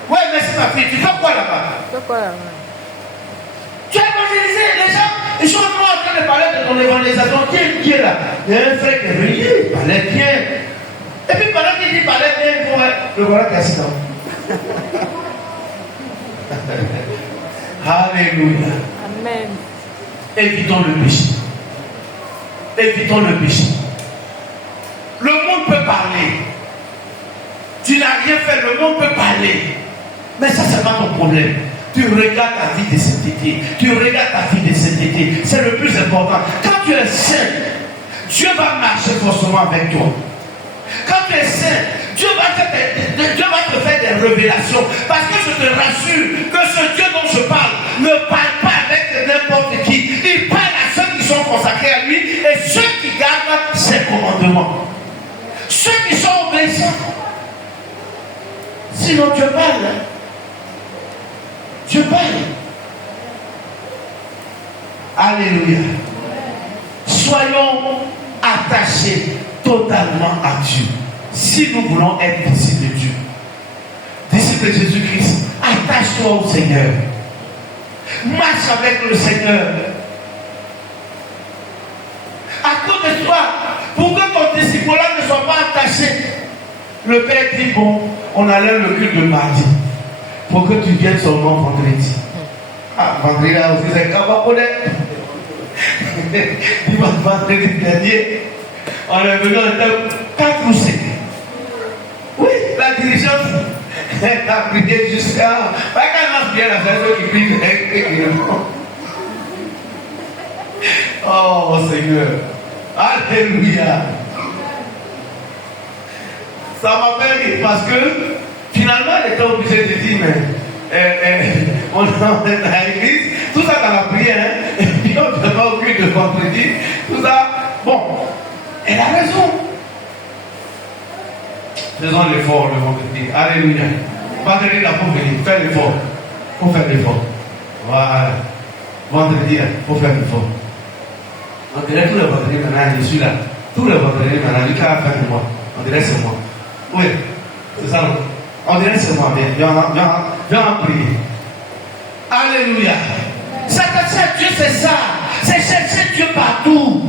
Ouais, merci ma fille. Tu fais quoi là-bas? Tu fais quoi là-bas? Tu as évangélisé, les gens, ils sont en train de parler de ton évangélisation. Qui est là? Il y a un frère qui est venu, il parlait bien. Et puis pendant qu'il dit il parlait bien, le voilà qui est assis là. Alléluia. Amen. Évitons le péché. Évitons le péché. Le monde peut parler. Tu n'as rien fait, le monde peut parler. Mais ça, c'est pas ton problème. Tu regardes ta vie de cet été. Tu regardes ta vie de cet été. C'est le plus important. Quand tu es saint, Dieu va marcher forcément avec toi. Quand tu es saint, Dieu va te faire des révélations. Parce que je te rassure que ce Dieu dont je parle ne parle pas avec n'importe qui. Il parle à ceux qui sont consacrés à lui et ceux qui gardent ses commandements. Ceux qui sont obéissants. Sinon Dieu parle. Dieu parle. Alléluia. Soyons attachés totalement à Dieu. Si nous voulons être disciples de Dieu, disciples de Jésus-Christ, attache-toi au Seigneur. Marche avec le Seigneur. À cause de toi, pour que ton disciple-là ne soit pas attaché, le Père dit bon, on allait le culte de mardi. Pour que tu viennes seulement vendredi. Ah, vendredi là aussi, c'est Kabapolet. Dimanche, vendredi dernier, on est venu, on était 4 ou 5. Oui, la dirigeance a prié jusqu'à. Pas qu'elle a bien la personne qui prie et qui répond. Oh Seigneur. Alléluia. Ça m'a fait rire parce que finalement, elle était obligée de dire, mais on est dans l'église, tout ça dans la prière, hein, et puis on ne fait pas aucune de vendredi, tout ça. Bon, elle a raison. Faisons l'effort le vendredi. Alléluia. Vendredi, il faut venir. Fais l'effort. Il faut faire l'effort. Voilà. Vendredi, il faut faire l'effort. On dirait tous les vendredis maintenant, je suis là. Tous les vendredis maintenant, lui qui a fait de moi. On dirait c'est moi. Oui, c'est ça. On dirait c'est moi. Viens en prier. Alléluia. S'attacher à Dieu, c'est ça. C'est chercher Dieu partout.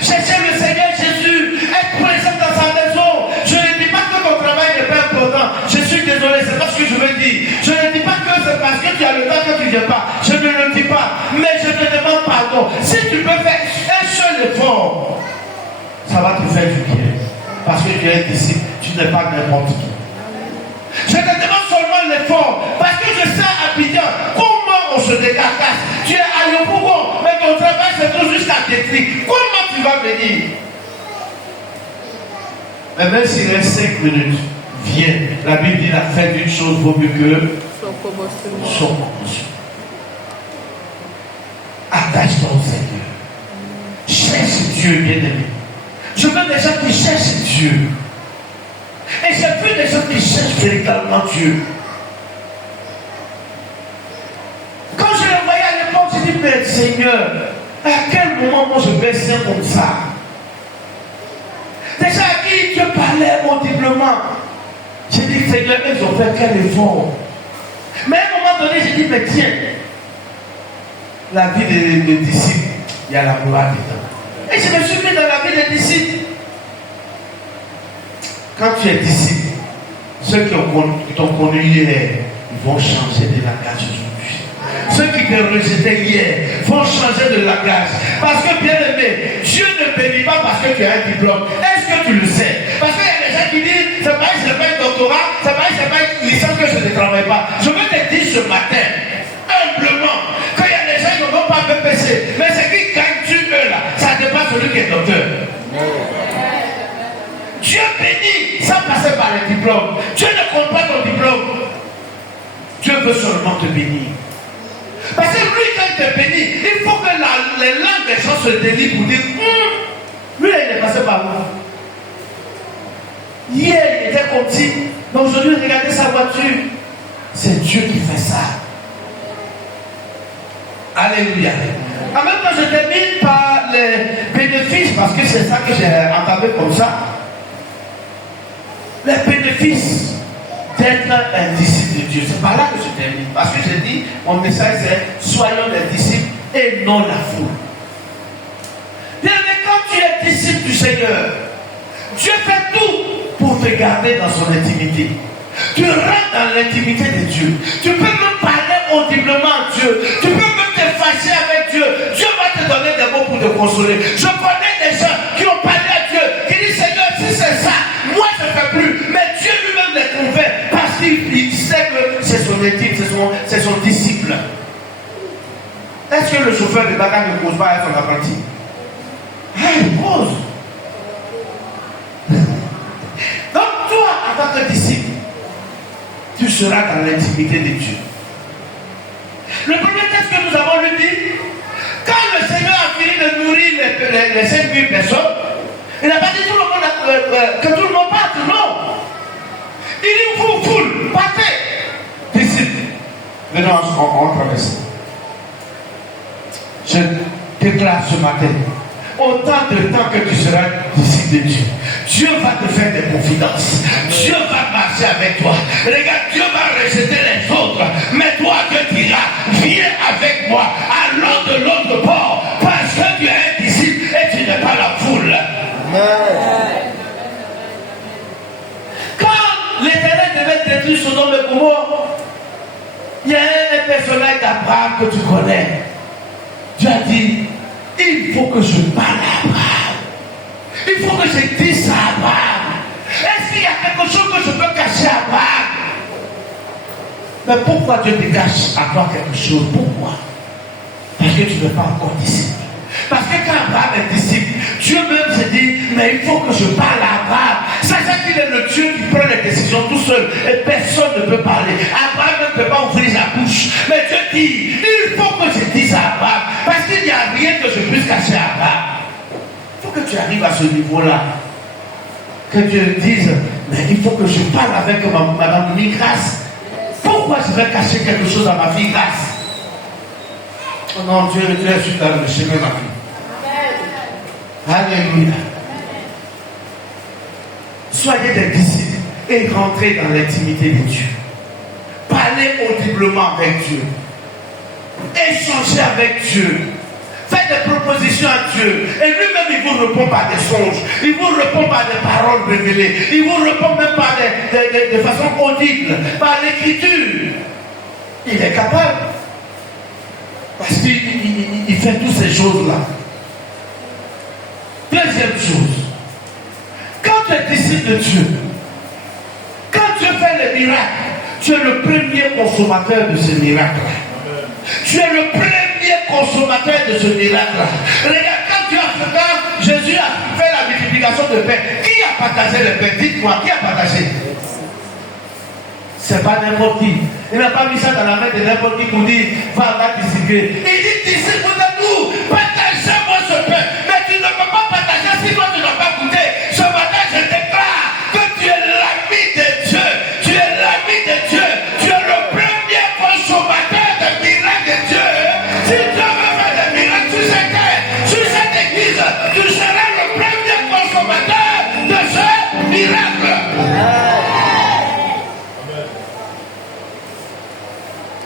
Chercher le Seigneur Jésus. Être présent dans sa maison. Je ne dis pas que ton travail n'est pas important. Je suis désolé, c'est pas ce que je veux dire. Je ne dis pas que c'est parce que tu as le temps que tu ne viens pas. Je ne le dis pas. Mais je te demande pardon. Si tu peux faire un seul effort, ça va te faire du bien. Parce que tu es disciple, tu n'es pas n'importe qui. Je te demande seulement l'effort. Parce que je sais à Abidjan comment on se décarcasse. Tu es à Yopougon, mais ton travail se trouve jusqu'à Détri. Comment tu vas venir? Mais même s'il reste 5 minutes, viens. La Bible dit la fin d'une chose vaut mieux que son commencement. Attache-toi au Seigneur. Cherche Dieu, bien-aimé. Je veux des gens qui cherchent Dieu. Et j'ai vu des gens qui cherchent véritablement Dieu. Quand je le voyais à l'époque, je dis, mais Seigneur, à quel moment moi je vais faire comme ça? Des gens à qui Dieu parlait audiblement. J'ai dit, Seigneur, ils ont fait quel effort? Mais à un moment donné, j'ai dit, mais tiens, la vie des disciples, il y a la gloire dedans. Et je me suis mis dans la vie des disciples. Quand tu es disciple, ceux qui t'ont connu hier, ils vont changer de langage aujourd'hui. Ceux qui te rejetaient hier vont changer de langage. Parce que, bien aimé, Dieu ne bénit pas parce que tu as un diplôme. Est-ce que tu le sais? Parce qu'il y a des gens qui disent, c'est pas que je n'ai pas un doctorat, c'est pas que je n'ai pas une licence que je ne travaille pas. Je veux te dire ce matin, humblement, qu'il y a des gens qui ne vont pas BPC, mais ce qui gagne eux là, ça dépasse celui qui est docteur. Dieu bénit sans passer par les diplômes. Dieu ne compte pas ton diplôme. Dieu veut seulement te bénir. Parce que lui, quand il te bénit, il faut que les langues des gens se délient pour dire lui, il est passé par moi. Hier, il était comme si, mais aujourd'hui, regardez sa voiture. C'est Dieu qui fait ça. Alléluia. En même temps, je termine par les bénéfices, parce que c'est ça que j'ai entendu comme ça. Les bénéfices d'être un disciple de Dieu. C'est par là que je termine. Parce que j'ai dit, mon message c'est soyons les disciples et non la foule. Bien, mais quand tu es disciple du Seigneur, Dieu fait tout pour te garder dans son intimité. Tu rentres dans l'intimité de Dieu. Tu peux même parler audiblement à Dieu. Tu peux même te fâcher avec Dieu. Dieu va te donner des mots pour te consoler. Je connais des gens qui ont parlé à Dieu, qui disent Seigneur, si c'est ça, moi je ne fais plus. Mais Dieu lui-même les convainc parce qu'il sait que c'est son intime, c'est son disciple. Est-ce que le chauffeur de bagarre ne pose pas à son apprenti? Ah, il pose. Donc toi, en tant que disciple, tu seras dans l'intimité de Dieu. Le premier texte que nous avons lu dit, quand le Seigneur a fini de nourrir les 5000 personnes, il n'a pas dit tout le monde, que tout le monde parte, non. Il dit vous, foule, partez. Disciples, venons, on traverse. Je déclare ce matin, autant de temps que tu seras disciple de Dieu, Dieu va te faire des confidences. Dieu va marcher avec toi. Regarde, Dieu va rejeter les autres. Mais toi, Dieu dira, viens avec moi, allons de l'autre bord, parce que tu es un disciple et tu n'es pas la foule. Quand l'Éternel devait détruire Sodome et Gomorrhe, il y a un personnage d'Abraham que tu connais. Dieu a dit, il faut que je parle à Abraham. Il faut que je dise à Abraham. Est-ce qu'il y a quelque chose que je peux cacher à Abraham? Mais pourquoi Dieu te cache à toi quelque chose? Pourquoi? Parce que tu ne veux pas encore disciple. Parce que quand Abraham est disciple, Dieu même se dit, mais il faut que je parle à Abraham. Sachant qu'il est le Dieu qui prend les décisions tout seul et personne ne peut parler. Abraham ne peut pas ouvrir sa bouche. Mais Dieu dit, il faut que je dise à Abraham. Parce qu'il n'y a rien que je puisse cacher à Abraham. Il faut que tu arrives à ce niveau-là. Que Dieu dise, mais il faut que je parle avec Madame Grâce. Pourquoi je vais cacher quelque chose à ma fille Grâce? Oh non, Dieu est sur le chemin, ma fille. Alléluia. Soyez des disciples et rentrez dans l'intimité de Dieu. Parlez audiblement avec Dieu. Échangez avec Dieu. Faites des propositions à Dieu. Et lui-même, il vous répond par des songes. Il vous répond par des paroles révélées. Il vous répond même par de façon audible, par l'écriture. Il est capable. Parce qu'il fait toutes ces choses-là. Deuxième chose. Quand tu es disciple de Dieu, quand Dieu fait les miracles, tu es le premier consommateur de ce miracle-là. Tu es le premier consommateur de ce miracle-là. Regarde, quand Jésus a fait la multiplication de pain, qui a partagé le pain? Dites-moi, qui a partagé? C'est pas n'importe qui. Il n'a pas mis ça dans la main de n'importe qui pour dire, va distribuer. Il dit, disciple de nous, partagez-moi ce pain. Mais tu ne peux pas partager si toi tu n'as pas goûté. Ce matin, je déclare que tu es l'ami de Dieu. Tu es l'ami de Dieu. Tu es le premier consommateur des miracles de Dieu. Si Dieu veut faire des miracles sur cette église, tu seras le premier consommateur de ce miracle.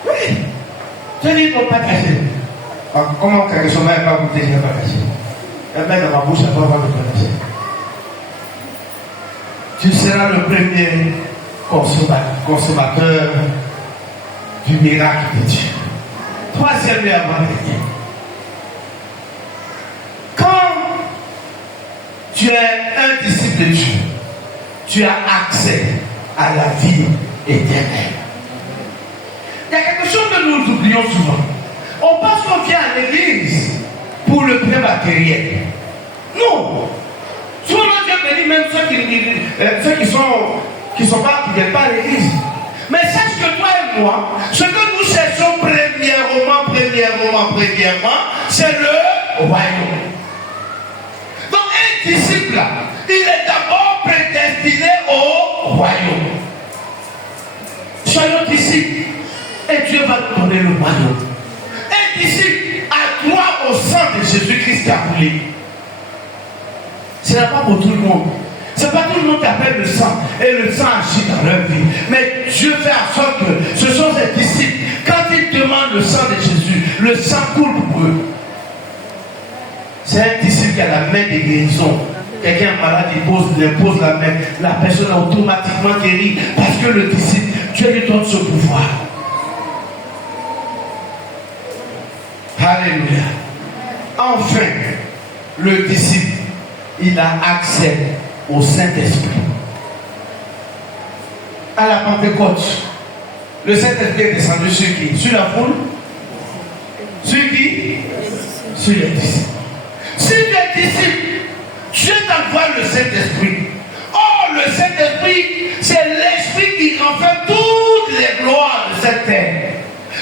Oui. Je dis, il faut partager. Comment quelque chose n'a pas goûté, je vais partager. La main dans ma bouche, elle va avoir le partager. Tu seras le premier consommateur du miracle de Dieu. Troisième et avant-dernier. Quand tu es un disciple de Dieu, tu as accès à la vie éternelle. Il y a quelque chose que nous oublions souvent. On pense qu'on vient à l'église pour le bien matériel. Non. Souvent Dieu bénit même ceux qui viennent pas à l'église. Mais sache que toi et moi, ce que nous cherchons premièrement, c'est le royaume. Donc un disciple, il est d'abord prédestiné au royaume. Soyons disciples et Dieu va nous donner le royaume. Un disciple a droit au sang de Jésus-Christ qui a coulé. Ce n'est pas pour tout le monde. Ce n'est pas tout le monde qui appelle le sang. Et le sang agit dans leur vie. Mais Dieu fait en sorte que ce sont ses disciples. Quand ils demandent le sang de Jésus, le sang coule pour eux. C'est un disciple qui a la main de guérison. Quelqu'un est malade, il pose la main. La personne est automatiquement guérie. Parce que le disciple, Dieu lui donne ce pouvoir. Alléluia. Enfin, le disciple, il a accès au Saint-Esprit. À la Pentecôte, le Saint-Esprit est descendu sur qui? Sur la foule? Sur qui? Sur les disciples. Si tu es disciple, Dieu t'envoie le Saint-Esprit. Or, le Saint-Esprit, c'est l'Esprit qui renferme toutes les gloires de cette terre.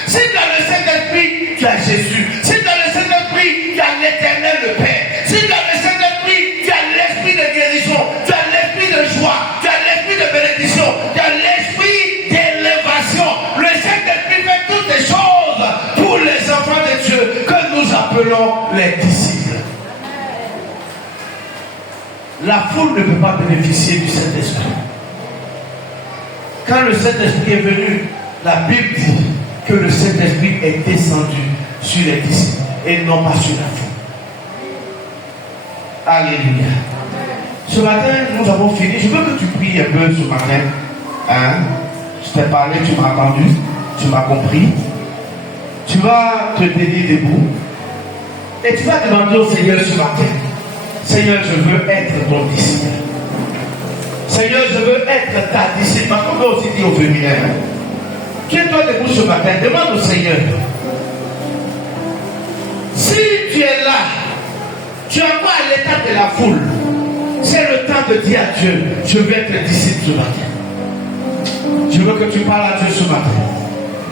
Si dans le Saint-Esprit, tu as Jésus. Si dans le Saint-Esprit, tu as l'Éternel, le Père. Si dans le Saint-Esprit, tu as l'Esprit de guérison, tu as l'Esprit de joie, tu as l'Esprit de bénédiction, tu as l'Esprit d'élévation. Le Saint-Esprit fait toutes les choses pour les enfants de Dieu que nous appelons les disciples. La foule ne peut pas bénéficier du Saint-Esprit. Quand le Saint-Esprit est venu, la Bible dit que le Saint-Esprit est descendu sur les disciples et non pas sur la foule. Alléluia. Ce matin, nous avons fini. Je veux que tu pries un peu ce matin. Hein? Je t'ai parlé, tu m'as entendu, tu m'as compris. Tu vas te tenir debout et tu vas demander au Seigneur ce matin: Seigneur, je veux être ton disciple. Seigneur, je veux être ta disciple. Parce qu'on peut aussi dire au féminin. Tiens-toi debout ce matin, demande au Seigneur. Si tu es là, tu es encore à l'état de la foule, c'est le temps de dire à Dieu: je veux être disciple ce matin. Je veux que tu parles à Dieu ce matin.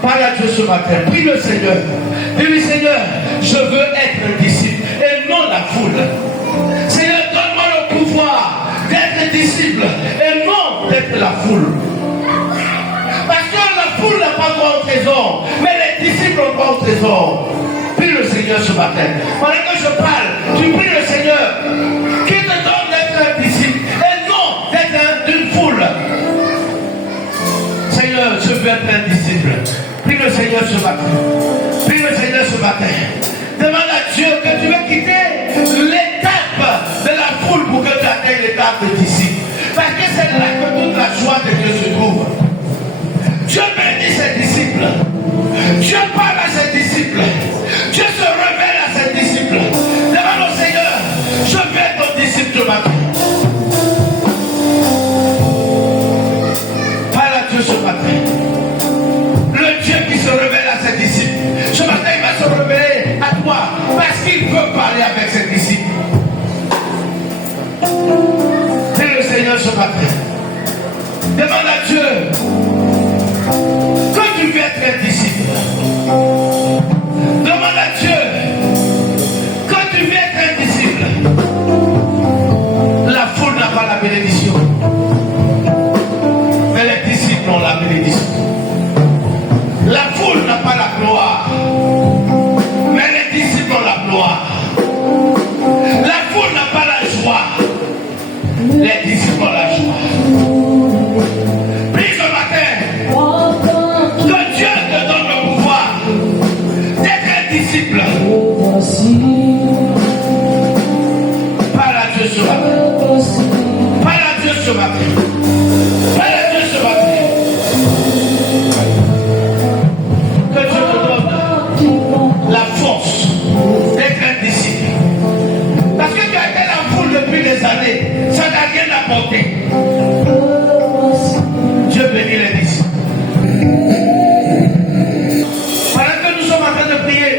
Parle à Dieu ce matin. Prie le Seigneur. Dis-lui: Seigneur, je veux être disciple et non la foule. Seigneur, donne-moi le pouvoir d'être disciple de la foule. Parce que la foule n'a pas droit au trésor, mais les disciples ont droit au trésor. Prie le Seigneur ce matin. Pendant que je parle, tu pries le Seigneur qui te donne d'être un disciple et non d'être d'une foule. Seigneur, je veux être un disciple. Prie le Seigneur ce matin. Prie le Seigneur ce matin. Demande à Dieu que tu veux quitter l'étape de la foule pour que tu atteignes l'étape de disciple. Parce que c'est là que toute la joie de Dieu se trouve. Dieu bénit ses disciples. Dieu parle à ses disciples. Dieu se révèle à ses disciples. Demande au Seigneur, je veux être ton disciple ce matin. Parle à Dieu ce matin. Le Dieu qui se révèle à ses disciples. Ce matin, il va se révéler à toi parce qu'il veut parler avec ses disciples. C'est le Seigneur ce matin. Demande à Dieu que tu veux être un disciple. Demande à Dieu que tu veux être un disciple. La foule n'a pas la bénédiction, mais les disciples ont la bénédiction. La foule n'a pas la gloire, mais les disciples ont la gloire. La foule n'a pas la joie, les disciples ont la joie. Prie ce matin que Dieu te donne le pouvoir d'être un disciple. Parle à Dieu ce matin. Parle à Dieu ce matin. Parle à Dieu ce matin. Que Dieu te donne la force d'être un disciple. Parce que tu as été la foule depuis des années. Ça n'a rien apporté. Dieu bénit les disciples. Pendant que nous sommes en train de prier,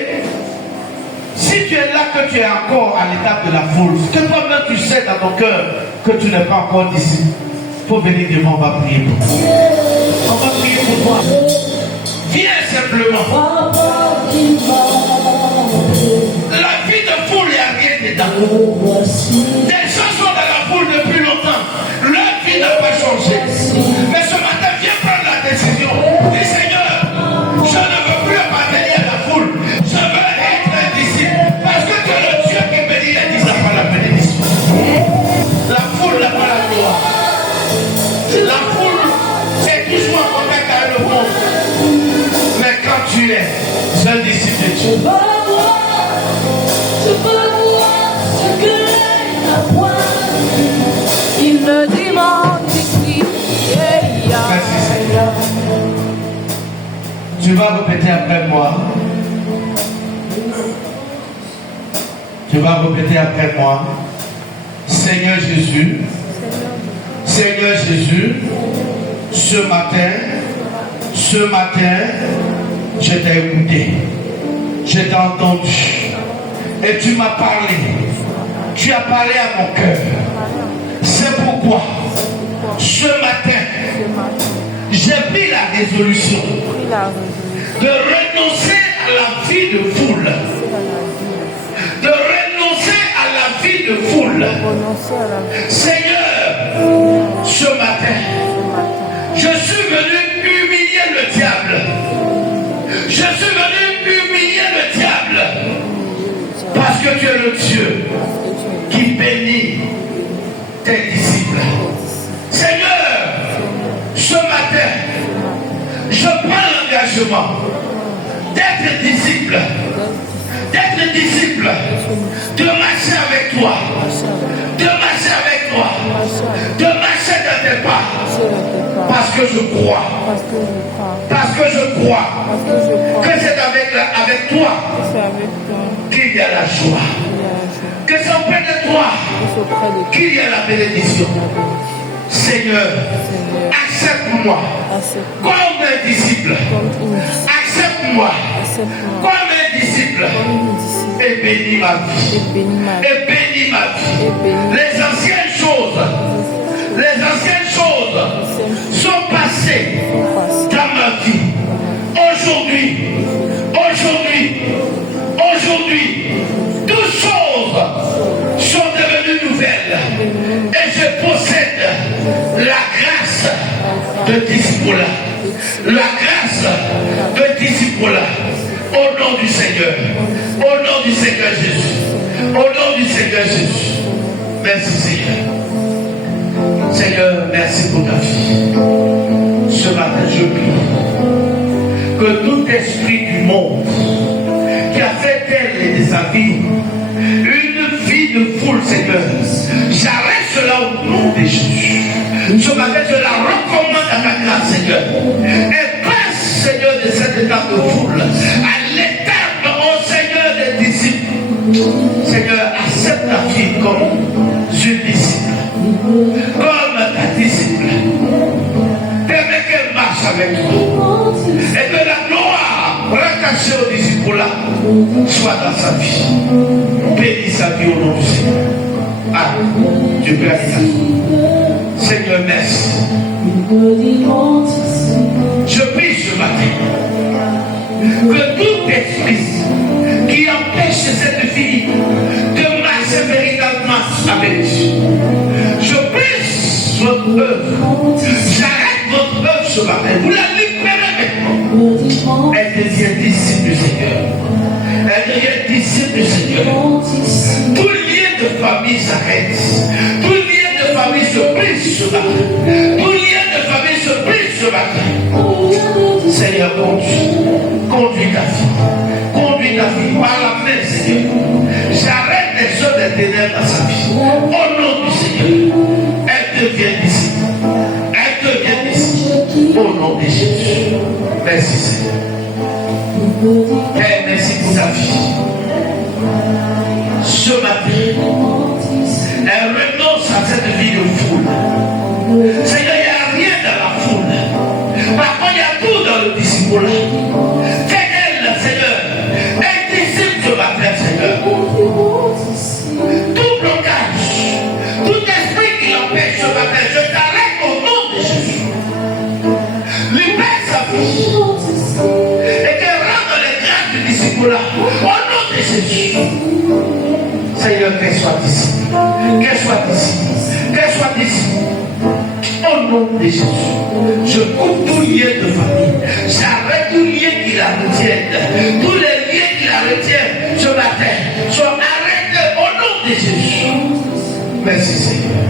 si tu es là que tu es encore à l'étape de la foule, que toi-même tu sais dans ton cœur que tu n'es pas encore disciple, il faut venir devant, on va prier pour toi. On va prier pour toi. Viens simplement. La vie de foule, il n'y a rien dedans. Des gens sont dans la foule depuis longtemps. Leur vie n'a pas changé. Mais ce matin, viens prendre la décision. Dis Seigneur, je ne veux plus appartenir à la foule. Je veux être un disciple. Parce que tu es le Dieu qui bénit les disciples par la bénédiction. La foule n'a pas la gloire. La foule, c'est toujours en contact avec le monde. Mais quand tu es un disciple de Dieu, je peux voir ce que la voix. Il me demande d'écrire. merci Seigneur. Tu vas répéter après moi. Tu vas répéter après moi. Seigneur Jésus, Seigneur Jésus, ce matin, je t'ai écouté, je t'ai entendu et tu m'as parlé. Tu as parlé à mon cœur. C'est pourquoi ce matin, j'ai pris la résolution de renoncer à la vie de foule. De renoncer à la vie de foule. Seigneur, ce matin, je suis venu humilier le diable. Je suis venu humilier le diable. Parce que tu es le Dieu qui bénit tes disciples. Seigneur, ce matin, je prends l'engagement d'être disciple. D'être disciple, de marcher avec toi, de marcher avec toi, de marcher dans tes pas, parce que je crois, que c'est avec toi qu'il y a la joie, que c'est auprès de toi qu'il y a la bénédiction. Seigneur, accepte-moi comme un disciple. Accepte-moi comme un disciple. Et bénis ma vie. Et bénis ma vie. Les anciennes choses sont passées dans ma vie. Aujourd'hui, toutes choses sont devenues nouvelles. Et je possède la grâce disciple-là. La grâce de disciple-là. Au nom du Seigneur. Au nom du Seigneur Jésus. Au nom du Seigneur Jésus. Merci Seigneur. Seigneur, merci pour ta vie. Ce matin, je prie que tout esprit du monde qui a fait d'elle et de sa vie une vie de foule, Seigneur, j'arrête cela au nom de Jésus. Ce matin, je la recommande à ta grâce, Seigneur. Et passe, Seigneur, de cet état de foule à l'état, ô Seigneur, des disciples. Seigneur, accepte ta fille comme une disciple, comme ta disciple. Permets qu'elle marche avec toi. Et que la gloire rattachée au disciple-là soit dans sa vie. Bénis sa vie au nom du Seigneur. Amen. Dieu bénisse ta vie. Seigneur, merci. Je prie ce matin que tout esprit qui empêche cette fille de marcher véritablement avec Dieu, je brise votre œuvre. J'arrête votre œuvre ce matin. Vous la libérez maintenant. Elle devient disciple du Seigneur. Elle devient disciple du Seigneur. Tout lien de famille s'arrête. Tout lien de famille se brise ce matin. Tout lien de famille se brise ce matin. Seigneur, conduis ta vie. Conduis ta vie par la main, Seigneur. J'arrête les choses des ténèbres dans sa vie. Au nom du Seigneur, elle devient disciple. Elle devient disciple. Au nom de Jésus. Merci, Seigneur. Père, merci pour ta vie. Ce matin, elle renonce à cette vie de foule. Seigneur, il n'y a rien dans la foule. Par contre, il y a tout dans le disciple. Fais-elle, Seigneur, un disciple ce matin, Seigneur. Tout blocage, tout esprit qui l'empêche ce matin, je t'arrête au nom de Jésus. Libère sa vie. Et qu'elle rentre dans les grâces du disciple là. Au nom de Jésus. Seigneur, qu'elle soit disciple. Qu'elle soit disciple. Qu'elle soit disciple. Au nom de Jésus. Je coupe tout lien de famille. J'arrête tout lien qui la retienne. Tous les liens qui la retiennent ce matin sont arrêtés au nom de Jésus. Merci Seigneur.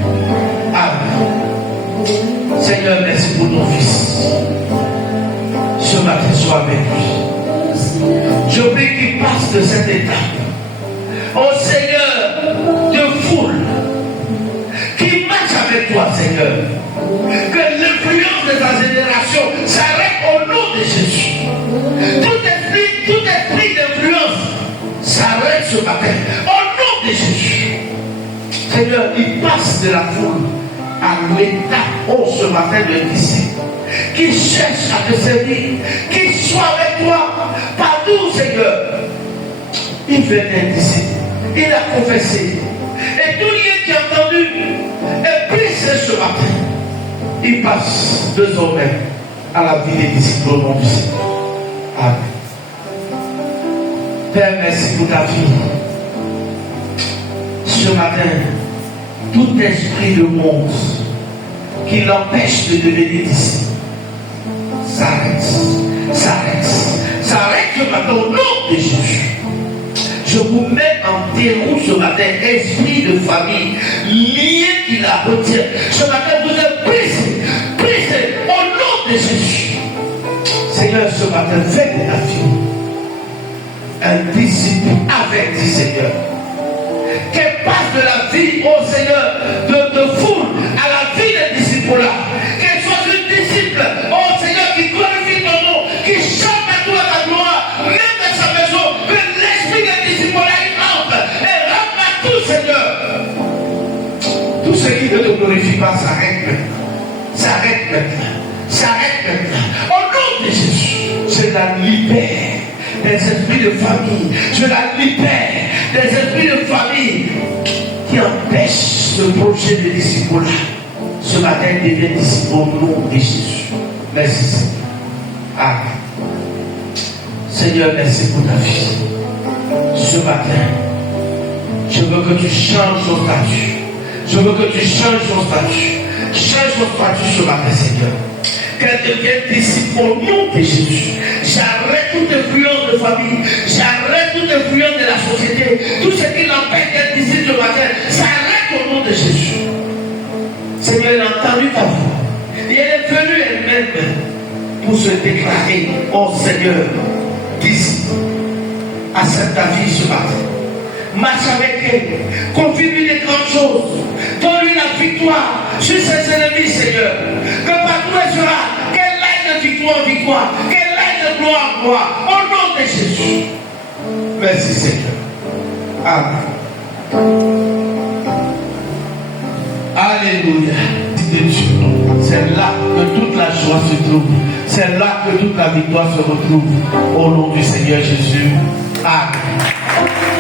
Amen. Seigneur, merci pour ton fils. Ce matin, sois avec lui. Je prie qu'il passe de cette étape. Oh Seigneur, de foule, qui marche avec toi, Seigneur. Que l'influence de ta génération s'arrête au nom de Jésus. Tout esprit d'influence s'arrête ce matin. Au nom de Jésus. Seigneur, il passe de la foule à l'état, ce matin, de disciple. Qui cherche à te servir, qui soit avec toi partout, Seigneur. Il veut être disciple. Il a confessé. Et tout lien qui a entendu est brisé ce matin. Il passe désormais à la vie des disciples au nom du Seigneur. Amen. Père, merci pour ta vie. Ce matin, tout esprit de monde qui l'empêche de devenir disciple s'arrête ce matin au nom de Jésus. Je vous mets en déroute ce matin, esprit de famille, lié qui la retient. Ce matin, vous êtes brisé au nom de Jésus. Seigneur, ce matin, fais de ta vie un disciple avec dit Seigneur. Qu'elle passe de la vie, oh Seigneur, de foule à la vie des disciples là. Qu'elle soit une disciple, oh Seigneur, qui glorifie ton nom, qui chante à toi ta gloire, même dans sa maison, que l'esprit des disciples là, il rentre et rentre à tout, Seigneur. Tout ce qui ne te glorifie pas s'arrête maintenant. S'arrête maintenant. S'arrête maintenant. Au nom de Jésus, je la libère des esprits de famille. Je la libère des esprits de famille qui empêchent ce projet de disciple là. Ce matin, devient disciple au nom de Jésus. Merci Seigneur. Amen. Seigneur, merci pour ta vie. Ce matin, je veux que tu changes ton statut. Je veux que tu changes ton statut. Change ton statut ce matin, Seigneur. Qu'elle devienne disciple au nom de Jésus. J'arrête toute influence de famille. J'arrête toute influence de la société. Tout ce qui l'empêche d'être disciple ce matin, s'arrête au nom de Jésus. Seigneur, elle a entendu ta voix. Et elle est venue elle-même pour se déclarer, oh Seigneur, disciple. Accepte ta vie ce matin. Marche avec elle. Confie-lui des grandes choses. Donne-lui la victoire sur ses ennemis, Seigneur. Que partout elle sera, qu'elle aille de victoire en victoire, qu'elle aille de gloire en gloire. Au nom de Jésus. Merci, Seigneur. Amen. Alléluia. C'est là que toute la joie se trouve. C'est là que toute la victoire se retrouve. Au nom du Seigneur Jésus. Amen.